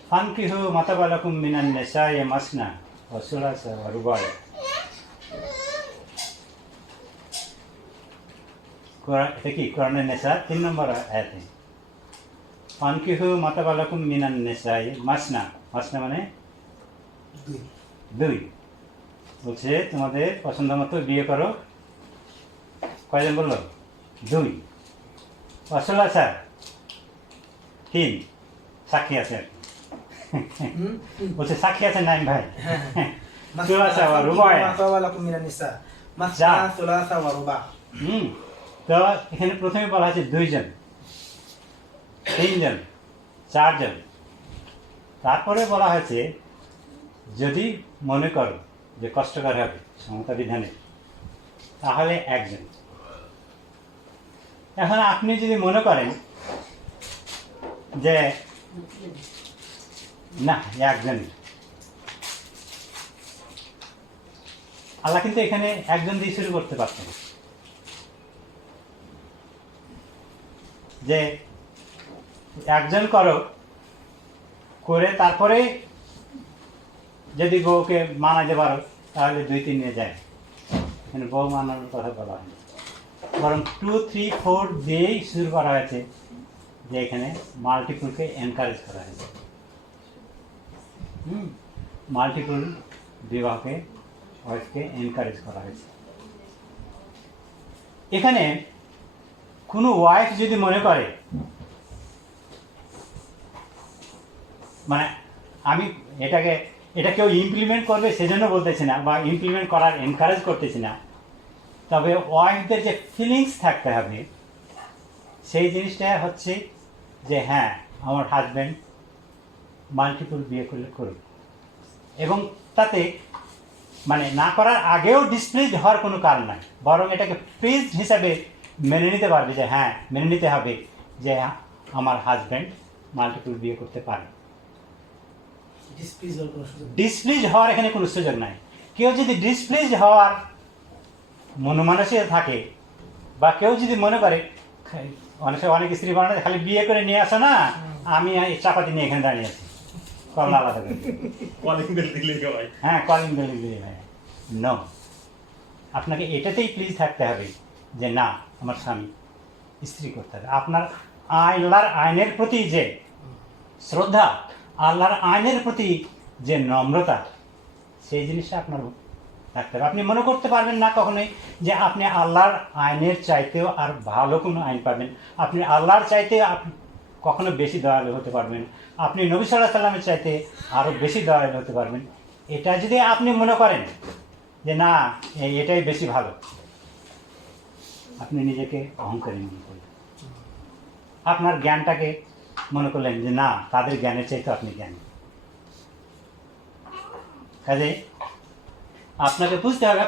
ফানকিহু মাতাবালাকুম মিনান নিসাই মাসনা ওয়া সুলাসা ওয়া রুবা'। এটা কি কোরআনের নিসা 3 নম্বর আয়াতে, ফানকিহু মাতাবালাকুম মিনান নিসাই মাসনা, মাসনা মানে 2, বলছে তোমাদের পছন্দ মতো বিয়ে করো। কয়জন বললো? 2। ওয়া সুলাসা 3, সাক্ষী আছে, বলছে সাক্ষী আছে নাইম ভাই। সুলাসা ওয়া রুবা', তো এখানে প্রথমে বলা আছে 2 জন, 3 জন, 4 জন, তারপরে বলা হয়েছে যদি মনে করো যে কষ্টকর হবে সমতা বিধানে তাহলে 1 জন। এখন আপনি যদি মনে করেন যে না 1 জন, আল্লাহ কিন্তু এখানে 1 জন দিয়ে শুরু করতে পারতেন, যে 1 জন করো করে তারপরে যদি বউকে মানাতে পারো তাহলে 2-3 নিয়ে যায়। এখানে বউ মানানোর কথা বলা হয়, বরং 2, 3, 4 দিয়েই শুরু করা হয়েছে, যে এখানে মাল্টিপলকে এনকারেজ করা হয়েছে। মাল্টিপল বিবাহকে ওয়াইফকে এনকারেজ করা হয়েছে। এখানে কোনো ওয়াইফ যদি মনে করে মানে আমি এটা কেউ ইমপ্লিমেন্ট করবে সেজন্য বলতেছি না, বা ইমপ্লিমেন্ট করার এনকারেজ করতেছি না, তবে ওয়াইফদের যে ফিলিংস থাকতে হবে সেই জিনিসটা হচ্ছে যে হ্যাঁ আমার হাজব্যান্ড মাল্টিপল বিয়ে করুক, এবং তাতে মানে না করার আগেও ডিসপ্লিজ হওয়ার কোনো কারণ নাই, বরং এটাকে প্লিজড হিসাবে মেনে নিতে পারবে যে হ্যাঁ মেনে নিতে হবে যে আমার হাজব্যান্ড মাল্টিপল বিয়ে করতে পারে। ডিসপ্লিজ হওয়ার এখানে কোনো সুযোগ নাই। কেউ যদি ডিসপ্লিজ হওয়ার মনোমানসিকতা থাকে, বা কেউ যদি মনে করে অনেক স্ত্রী বানানো খালি বিয়ে করে নিয়ে আসো না, আমি চাপাতি নিয়ে এখানে দাঁড়িয়ে আছি, কলটা আলাদা করে দিন। কলিং বেল দিলেই হয়। হ্যাঁ, কলিং বেল দিলে হয়। নো, আপনাকে এটাতেই প্লিজ থাকতে হবে যে না, আমার স্বামী স্ত্রী করতে হবে। আপনার আল্লাহর আইনের প্রতি যে শ্রদ্ধা, আল্লাহর আইনের প্রতি যে নম্রতা, সেই জিনিসটা আপনার থাকতে হবে। আপনি মনে করতে পারবেন না কখনোই যে আপনি আল্লাহর আইনের চাইতেও আর ভালো কোনো আইন পাবেন। আপনি আল্লাহর চাইতে কখনো বেশি দয়ালু হতে পারবেন, আপনি নবী সাল্লাল্লাহু আলাইহি সাল্লামের চাইতে আরও বেশি দয়ালু হতে পারবেন। এটা যদি আপনি মনে করেন যে না, এটাই বেশি ভালো, আপনি নিজেকে অহংকারী মনে করলেন। আপনার জ্ঞানটাকে মনে করলেন যে না, তাদের জ্ঞানের চাইতে আপনি জ্ঞানী। কাজে আপনাকে বুঝতে হবে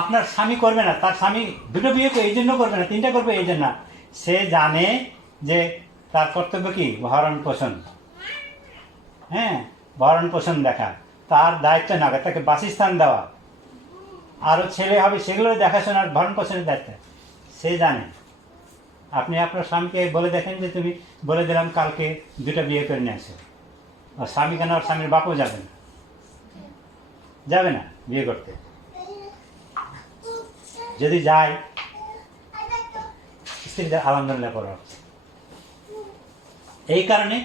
আপনার স্বামী করবে না, তার স্বামী দুটো বিয়ে এই জন্য করবে না, তিনটা করবে এই জন্য না। সে জানে যে তার কর্তব্য কি ভরণ পোষণ, হ্যাঁ, ভরণ পোষণ দেখা, তার দায়িত্ব না, তাকে বাসস্থান দেওয়া, আরও ছেলে হবে সেগুলো দেখাশোনার ভরণ পোষণের দায়িত্ব সে জানে। আপনি আপনার স্বামীকে বলে দেখেন যে তুমি বলে দিলাম কালকে দুটো বিয়ে করে নিয়ে আসো, আর স্বামী কেন, আর স্বামীর বাপও যাবে না, যাবে না বিয়ে করতে। যদি যায়, স্ত্রীদের আলহামদুলিল্লাহ করা হচ্ছে এই কারণে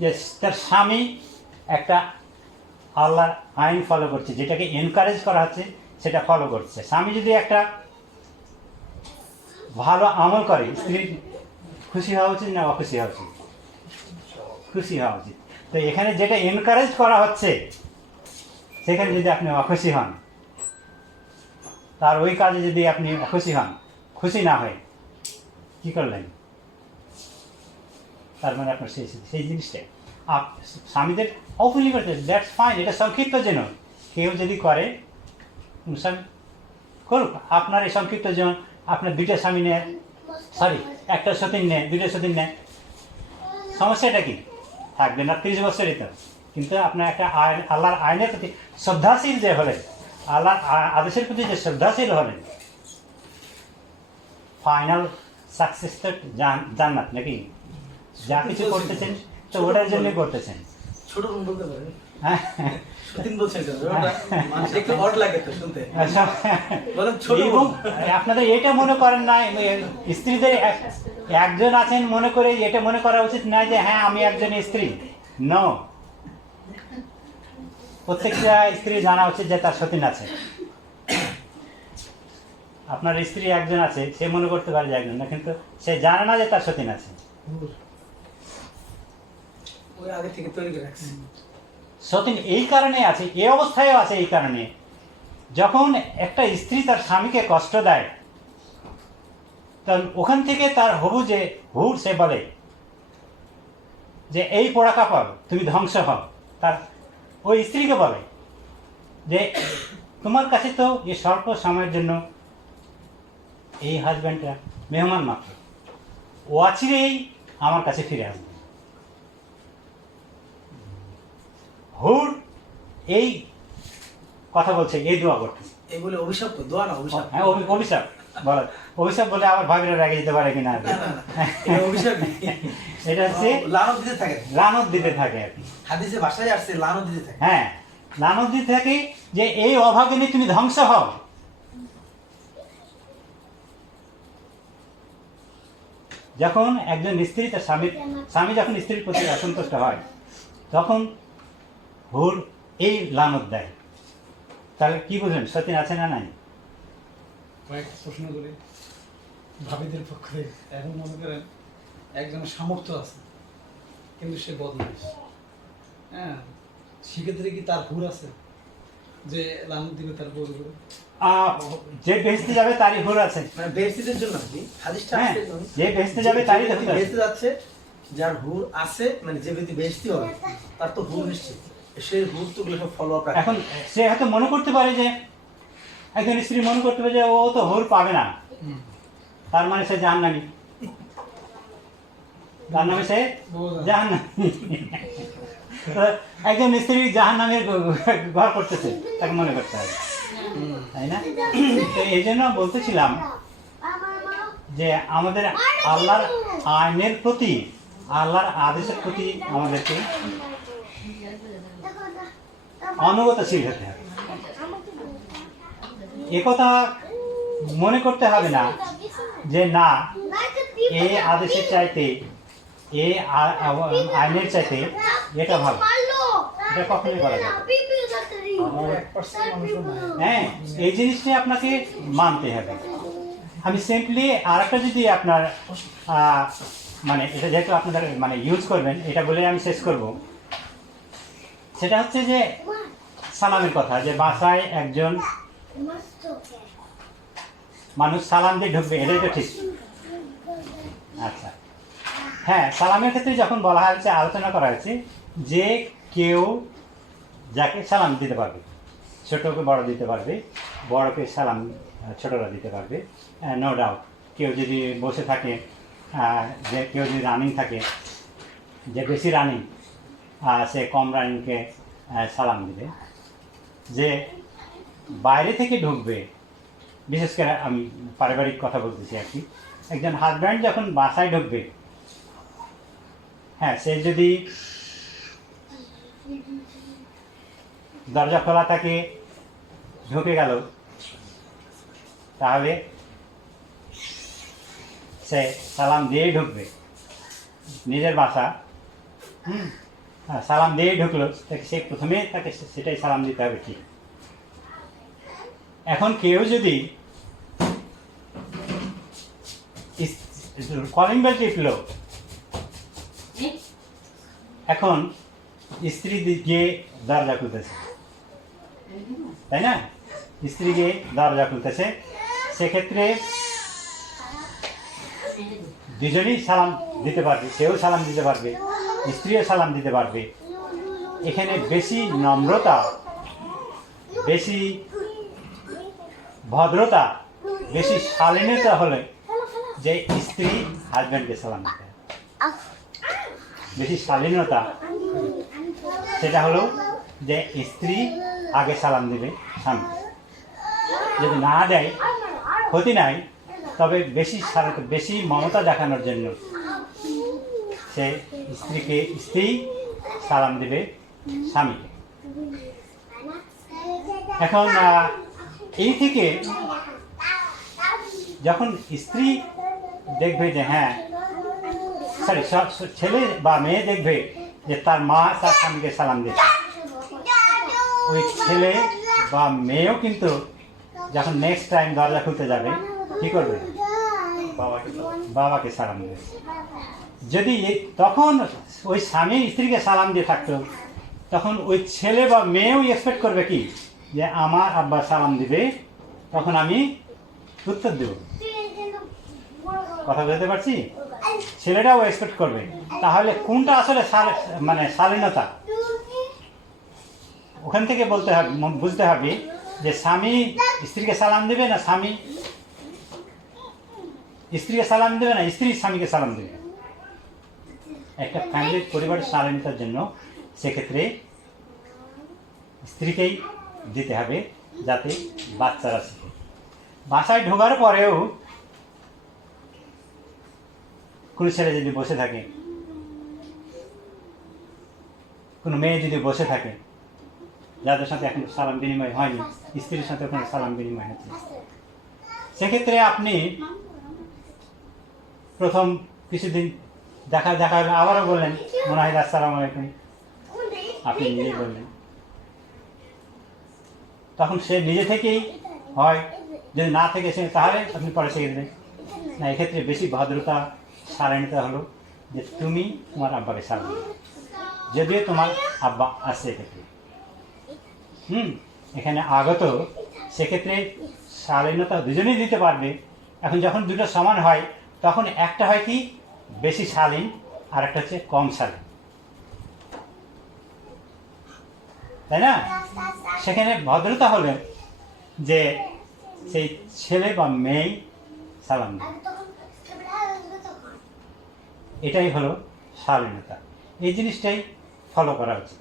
যে তার স্বামী একটা আল্লাহর আইন ফলো করছে, যেটাকে এনকারেজ করা হচ্ছে সেটা ফলো করছে। স্বামী যদি একটা ভালো আমল করে, স্ত্রীর খুশি হওয়া উচিত না অখুশি হওয়া উচিত? খুশি হওয়া উচিত। তো এখানে যেটা এনকারেজ করা হচ্ছে সেখানে যদি আপনি অখুশি হন, তার ওই কাজে যদি আপনি অখুশি হন, খুশি না হয়ে কী করলেন, তার মানে আপনার সেই জিনিসটাই স্বামীদের অফুলি করতে, দ্যাটস ফাইন, এটা সংক্ষিপ্ত যেন কেউ যদি করে করুক। আপনার এই সংক্ষিপ্ত যেমন আপনার দুইটা স্বামী নেয়, সরি একটা সতীন নেয়, দুইটা সতীন নেয়, সমস্যাটা কি থাকবে না 30 বছরই তো। কিন্তু আপনার একটা আল্লাহর আইনের প্রতি শ্রদ্ধাশীল যে হলেন, আল্লাহর আদেশের প্রতি যে শ্রদ্ধাশীল হলেন, ফাইনাল সাকসেস তো জান্নাত নাকি? যা কিছু করতেছেন তো ওটার জন্যই করতেছেন। ছোট রুম বলতে পারেন, হ্যাঁ, সতীন বলছেন একটু অড লাগে তো শুনতে। বলেন ছোট এবং আপনাদের এটা মনে করেন না, স্ত্রীদের একজন আছেন মনে করে এটা মনে করা উচিত না যে হ্যাঁ আমি একজন স্ত্রী। নো, প্রত্যেকটা স্ত্রী জানা উচিত যে তার সতীন আছে। আপনার স্ত্রী একজন আছে, সে মনে করতে পারে যে একজন না, কিন্তু সে জানে না যে তার সতীন আছে। ওই আগে থেকে তৈরি করে রাখছি। সতীন এই কারণে আছে, এই অবস্থায়ও আছে এই কারণে, যখন একটা স্ত্রী তার স্বামীকে কষ্ট দেয়, তখন ওখান থেকে তার হবু যে হুর সে বলে যে এই পোড়া কাপড় তুমি ধ্বংস হও। তার ওই স্ত্রীকে বলে যে তোমার কাছে তো এই স্বল্প সময়ের জন্য এই হাজব্যান্ডটা মেহমান মাত্র, ও আছিরেই আমার কাছে ফিরে আসবে। হুর এই কথা বলছে, এই দোয়া করতে, এগুলো অভিশাপ তো, দোয়া না অভিশাপ। হ্যাঁ, অভিশাপ বলে, অভিশাপ বলে আবার ভাবিরা রেগে যেতে পারে কিনা, অভিশাপ এটা হচ্ছে লানত দিতে থাকে, লানত দিতে থাকে আর কি। হাদিসে ভাষায় আসছে লানত দিতে থাকে। হ্যাঁ, লানত দিতে থাকে যে এই অভাগিনী তুমি ধ্বংস হও। যখন একজন স্ত্রী তার স্বামী যখন স্ত্রীর প্রতি অসন্তুষ্ট হয়, তখন হুর এই লানত দেয়। তাহলে কি বুঝলেন, সতীন আছে না নাই? কয়েকটা প্রশ্ন করি ভাবিদের পক্ষে। এখন মনে করেন একজনের সামর্থ্য আছে কিন্তু সে বদমাইশ, হ্যাঁ, সেক্ষেত্রে কি তার হুর আছে যে লানত দিবে তার বউ করে? যে বেহেশতে যাবে তারই হুর আছে। মানে বেহেশতের জন্য কি হাদিসটা হ্যাঁ, আছে, যে বেহেশতে যাবে তারই হুর আছে। বেহেশতে যাচ্ছে যার হুর আছে, মানে যে ব্যক্তি বেহেশতি হবে তার তো হুর নিশ্চিত। সে হুর তো সব ফলো আপ রাখে। এখন সে হয়তো মনে করতে পারে যে একজন স্ত্রী মনে করতে পারে যে ও তো হুর পাবে না, তার মানে সে জাহান্নামী, তার নামে সে জাহান্নামী। একজন স্ত্রী জাহান্নামের ঘর করতেছে, তাকে মনে করতে হবে, তাই না? তো এই জন্য বলতেছিলাম যে আমাদের আল্লাহর আইনের প্রতি, আল্লাহর আদেশের প্রতি আমাদেরকে অনুগতশীল হতে হবে। একথা মনে করতে হবে না যে না এ আদেশের চাইতে এ আইনের চাইতে এটা ভালো, এটা কখনোই করা যাবে না। আমার 1% মানুষও নাই। হ্যাঁ, এই জিনিসটাই আপনাকে মানতে হবে। আমি সিম্পলি আরেকটা যদি আপনার মানে এটা যেহেতু আপনাদের মানে ইউজ করবেন এটা বলে আমি শেষ করব, সেটা হচ্ছে যে সালামের কথা, যে বাসায় একজন মানুষ সালাম দিয়ে ঢুকবে, এটাই তো ঠিক। আচ্ছা, হ্যাঁ, সালামের ক্ষেত্রে যখন বলা হয়েছে, আলোচনা করা হয়েছে যে কেউ যাকে সালাম দিতে পারবে, ছোটকে বড় দিতে পারবে, বড়কে সালাম ছোটরা দিতে পারবে, নো ডাউট। কেউ যদি বসে থাকে, যে কেউ যদি রানিং থাকে, যে বেশি রানিং সে কম রানিংকে সালাম দিবে। যে বাইরে থেকে ঢুকবে, বিশেষ করে আমি পারিবারিক কথা বলতেছি আর কি, একজন হাজব্যান্ড যখন বাসায় ঢুকবে, হ্যাঁ, সে যদি দরজা খোলা থাকে ঢুকে গেল, তাহলে সে সালাম দিয়েই ঢুকবে। নিজের বাসা, সালাম দিয়েই ঢুকলো, সে প্রথমে তাকে সেটাই সালাম দিতে হবে, ঠিক। এখন কেউ যদি কলিং বেল টিপলো, এখন স্ত্রী গিয়ে দরজা খুলতেছে, তাই না? স্ত্রী গিয়ে দরজা খুলতেছে, সেক্ষেত্রে দুজনেই সালাম দিতে পারবে, সেও সালাম দিতে পারবে, স্ত্রীও সালাম দিতে পারবে। এখানে বেশি নম্রতা, বেশি ভদ্রতা, বেশি শালীনতা হলে যে স্ত্রী হাজব্যান্ডকে সালাম দিতে হবে। বেশি শালীনতা সেটা হলো যে স্ত্রী আগে সালাম দেবে স্বামী। যদি না দেয় ক্ষতি নাই, তবে বেশি মমতা দেখানোর জন্য সে স্ত্রী সালাম দেবে স্বামীকে। এখন এই থেকে যখন স্ত্রী দেখবে যে হ্যাঁ, সরি, ছেলে বা মেয়ে দেখবে যে তার মা তার স্বামীকে সালাম দিচ্ছে, ওই ছেলে বা মেয়েও কিন্তু যখন নেক্সট টাইম দরজা খুলতে যাবে কি করবে? বাবাকে সালাম দেবে। যদি তখন ওই স্বামী স্ত্রীকে সালাম দিয়ে থাকতো, তখন ওই ছেলে বা মেয়েও এক্সপেক্ট করবে কি যে আমার আব্বা সালাম দিবে, তখন আমি উত্তর দেব। কথা বুঝতে পারছি? ছেলেটাও এক্সপেক্ট করবে। তাহলে কোনটা আসলে মানে শালীনতা? ওখান থেকে বুঝতে হবে যে স্বামী স্ত্রীকে সালাম দেবে না স্বামী স্ত্রীকে সালাম দেবে না স্ত্রী স্বামীকে সালাম দেবে। একটা ফ্যামিলির পরিবারের শালীনতার জন্য সেক্ষেত্রে স্ত্রীকেই দিতে হবে, যাতে বাচ্চারা শিখে। বাসায় ঢোকার পরেও কোনো ছেলে যদি বসে থাকে, কোনো মেয়ে যদি বসে থাকে, যাদের সাথে এখন সালাম বিনিময় হয়নি, স্ত্রীর সাথে ওখানে সালাম বিনিময় হচ্ছে, সেক্ষেত্রে আপনি প্রথম কিছুদিন দেখা আবারও বললেন মনে হয় আসসালামু আলাইকুম, আপনি নিজেই বললেন, তখন সে নিজে থেকেই হয়, যদি না থেকে সে তাহলে আপনি পরে শিখে দেবেন। না, এক্ষেত্রে বেশি ভদ্রতা শালীনতা হলো যে তুমি তোমার আব্বাকে সালাম দেবে, যদিও তোমার আব্বা আসছে এক্ষেত্রে এখানে আগত, সেক্ষেত্রে শালীনতা দুজনেই দিতে পারবে। এখন যখন দুটো সমান হয়, তখন একটা হয় কি বেশি শালীন, আর একটা হচ্ছে কম শালীন, তাই না? সেখানে ভদ্রতা হলে যে সেই ছেলে বা মেয়ে সালাম দেবে, এটাই হলো শালীনতা। এই জিনিসটাই ফলো করা উচিত।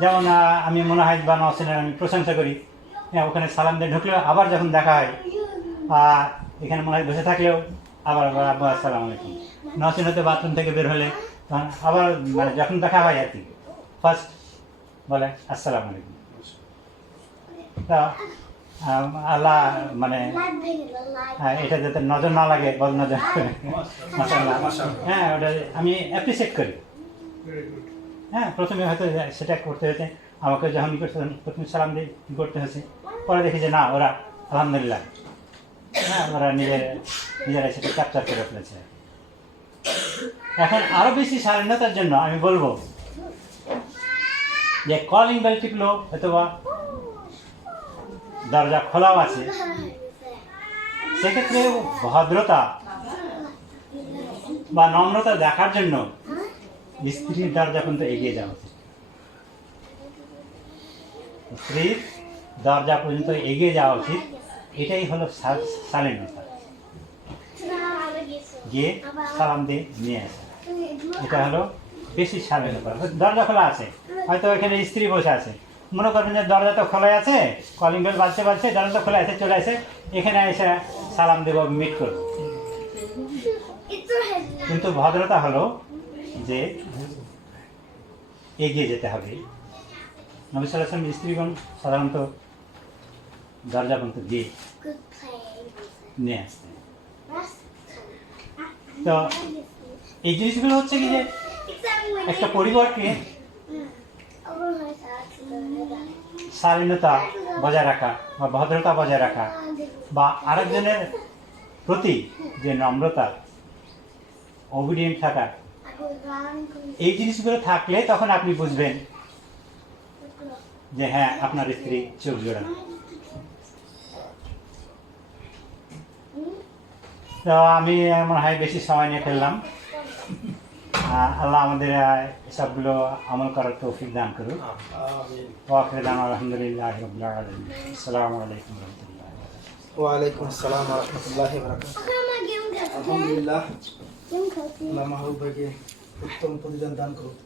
যেমন আমি মনে হয় বা নওসিনের আমি প্রশংসা করি, হ্যাঁ, ওখানে সালাম দিয়ে ঢুকলেও আবার যখন দেখা হয়, এখানে মনে হয় বসে থাকলেও আবার আব্বা আসসালামু আলাইকুম, নওসিন হতে বাথরুম থেকে বের হলে তখন আবার মানে যখন দেখা হয় আর কি, ফার্স্ট বলে আসসালামু আলাইকুম। তা আল্লাহ মানে এটা যাতে নজর না লাগে, বদ নজর, মাশাআল্লাহ, হ্যাঁ ওটা আমি অ্যাপ্রিসিয়েট করি। হ্যাঁ প্রথমে হয়তো সেটা করতে হয়েছে, আমাকে যখন প্রথমে সালাম দিয়ে করতে হয়েছে, পরে দেখি যে না ওরা আলহামদুলিল্লাহ, হ্যাঁ ওরা নিজেরাই সেটা ক্যাপচার করে ফেলেছে। এখন আরো বেশি স্বাধীনতার জন্য আমি বলবো যে কলিং বেল টিপলো অথবা দরজা খোলাও আছে, সেক্ষেত্রে ভদ্রতা বা নম্রতা দেখার জন্য স্ত্রীর দরজা পর্যন্ত এগিয়ে যাওয়া উচিত। স্ত্রীর দরজা পর্যন্ত এগিয়ে যাওয়া উচিত, এটাই হলো শালীনতা। গিয়ে সালাম দিয়ে নিয়ে আসে, এটা হলো বেশি শালীনতা। দরজা খোলা আছে, হয়তো এখানে স্ত্রী বসে আছে, মনে করবেন যে দরজা তো খোলাই আছে, কলিং বেল বাজতে বাজছে, দরজা তো খোলা আছে, চলে আসে এখানে এসে সালাম দেব, মিট করব। কিন্তু ভদ্রতা হলো যে এগিয়ে যেতে হবে। নবী সাল্লাল্লাহু আলাইহি ওয়াসাল্লাম স্ত্রীগণ সাধারণত দরজা পর্যন্ত গিয়ে নিয়ে আসতেন। তো এই জিনিসগুলো হচ্ছে কি যে একটা পরিবারকে শালীনতা বজায় রাখা বা ভদ্রতা বজায় রাখা বা আরেকজনের প্রতি যে নম্রতা, ওবিডিয়েন্ট থাকা, এই জিনিসগুলো থাকলে তখন আপনি বুঝবেন যে হ্যাঁ আপনার স্ত্রী চোখ জোড়ানো। তো আমি মনে হয় বেশি সময় নিয়ে ফেললাম। আল্লাহ আমাদের সবগুলো আমল করার তৌফিক দান করুন। ওয়াখির দাওয়ানা আলহামদুলিল্লাহি রাব্বিল আলামিন। আসসালামু আলাইকুম ওয়া রাহমাতুল্লাহি ওয়া বারাকাতুহু। ওয়া আলাইকুম আসসালাম ওয়া রাহমাতুল্লাহি ওয়া বারাকাতুহু। আলহামদুলিল্লাহ, আল্লাহ মাহবুব ভাইকে উত্তম প্রতিদান দান করুন।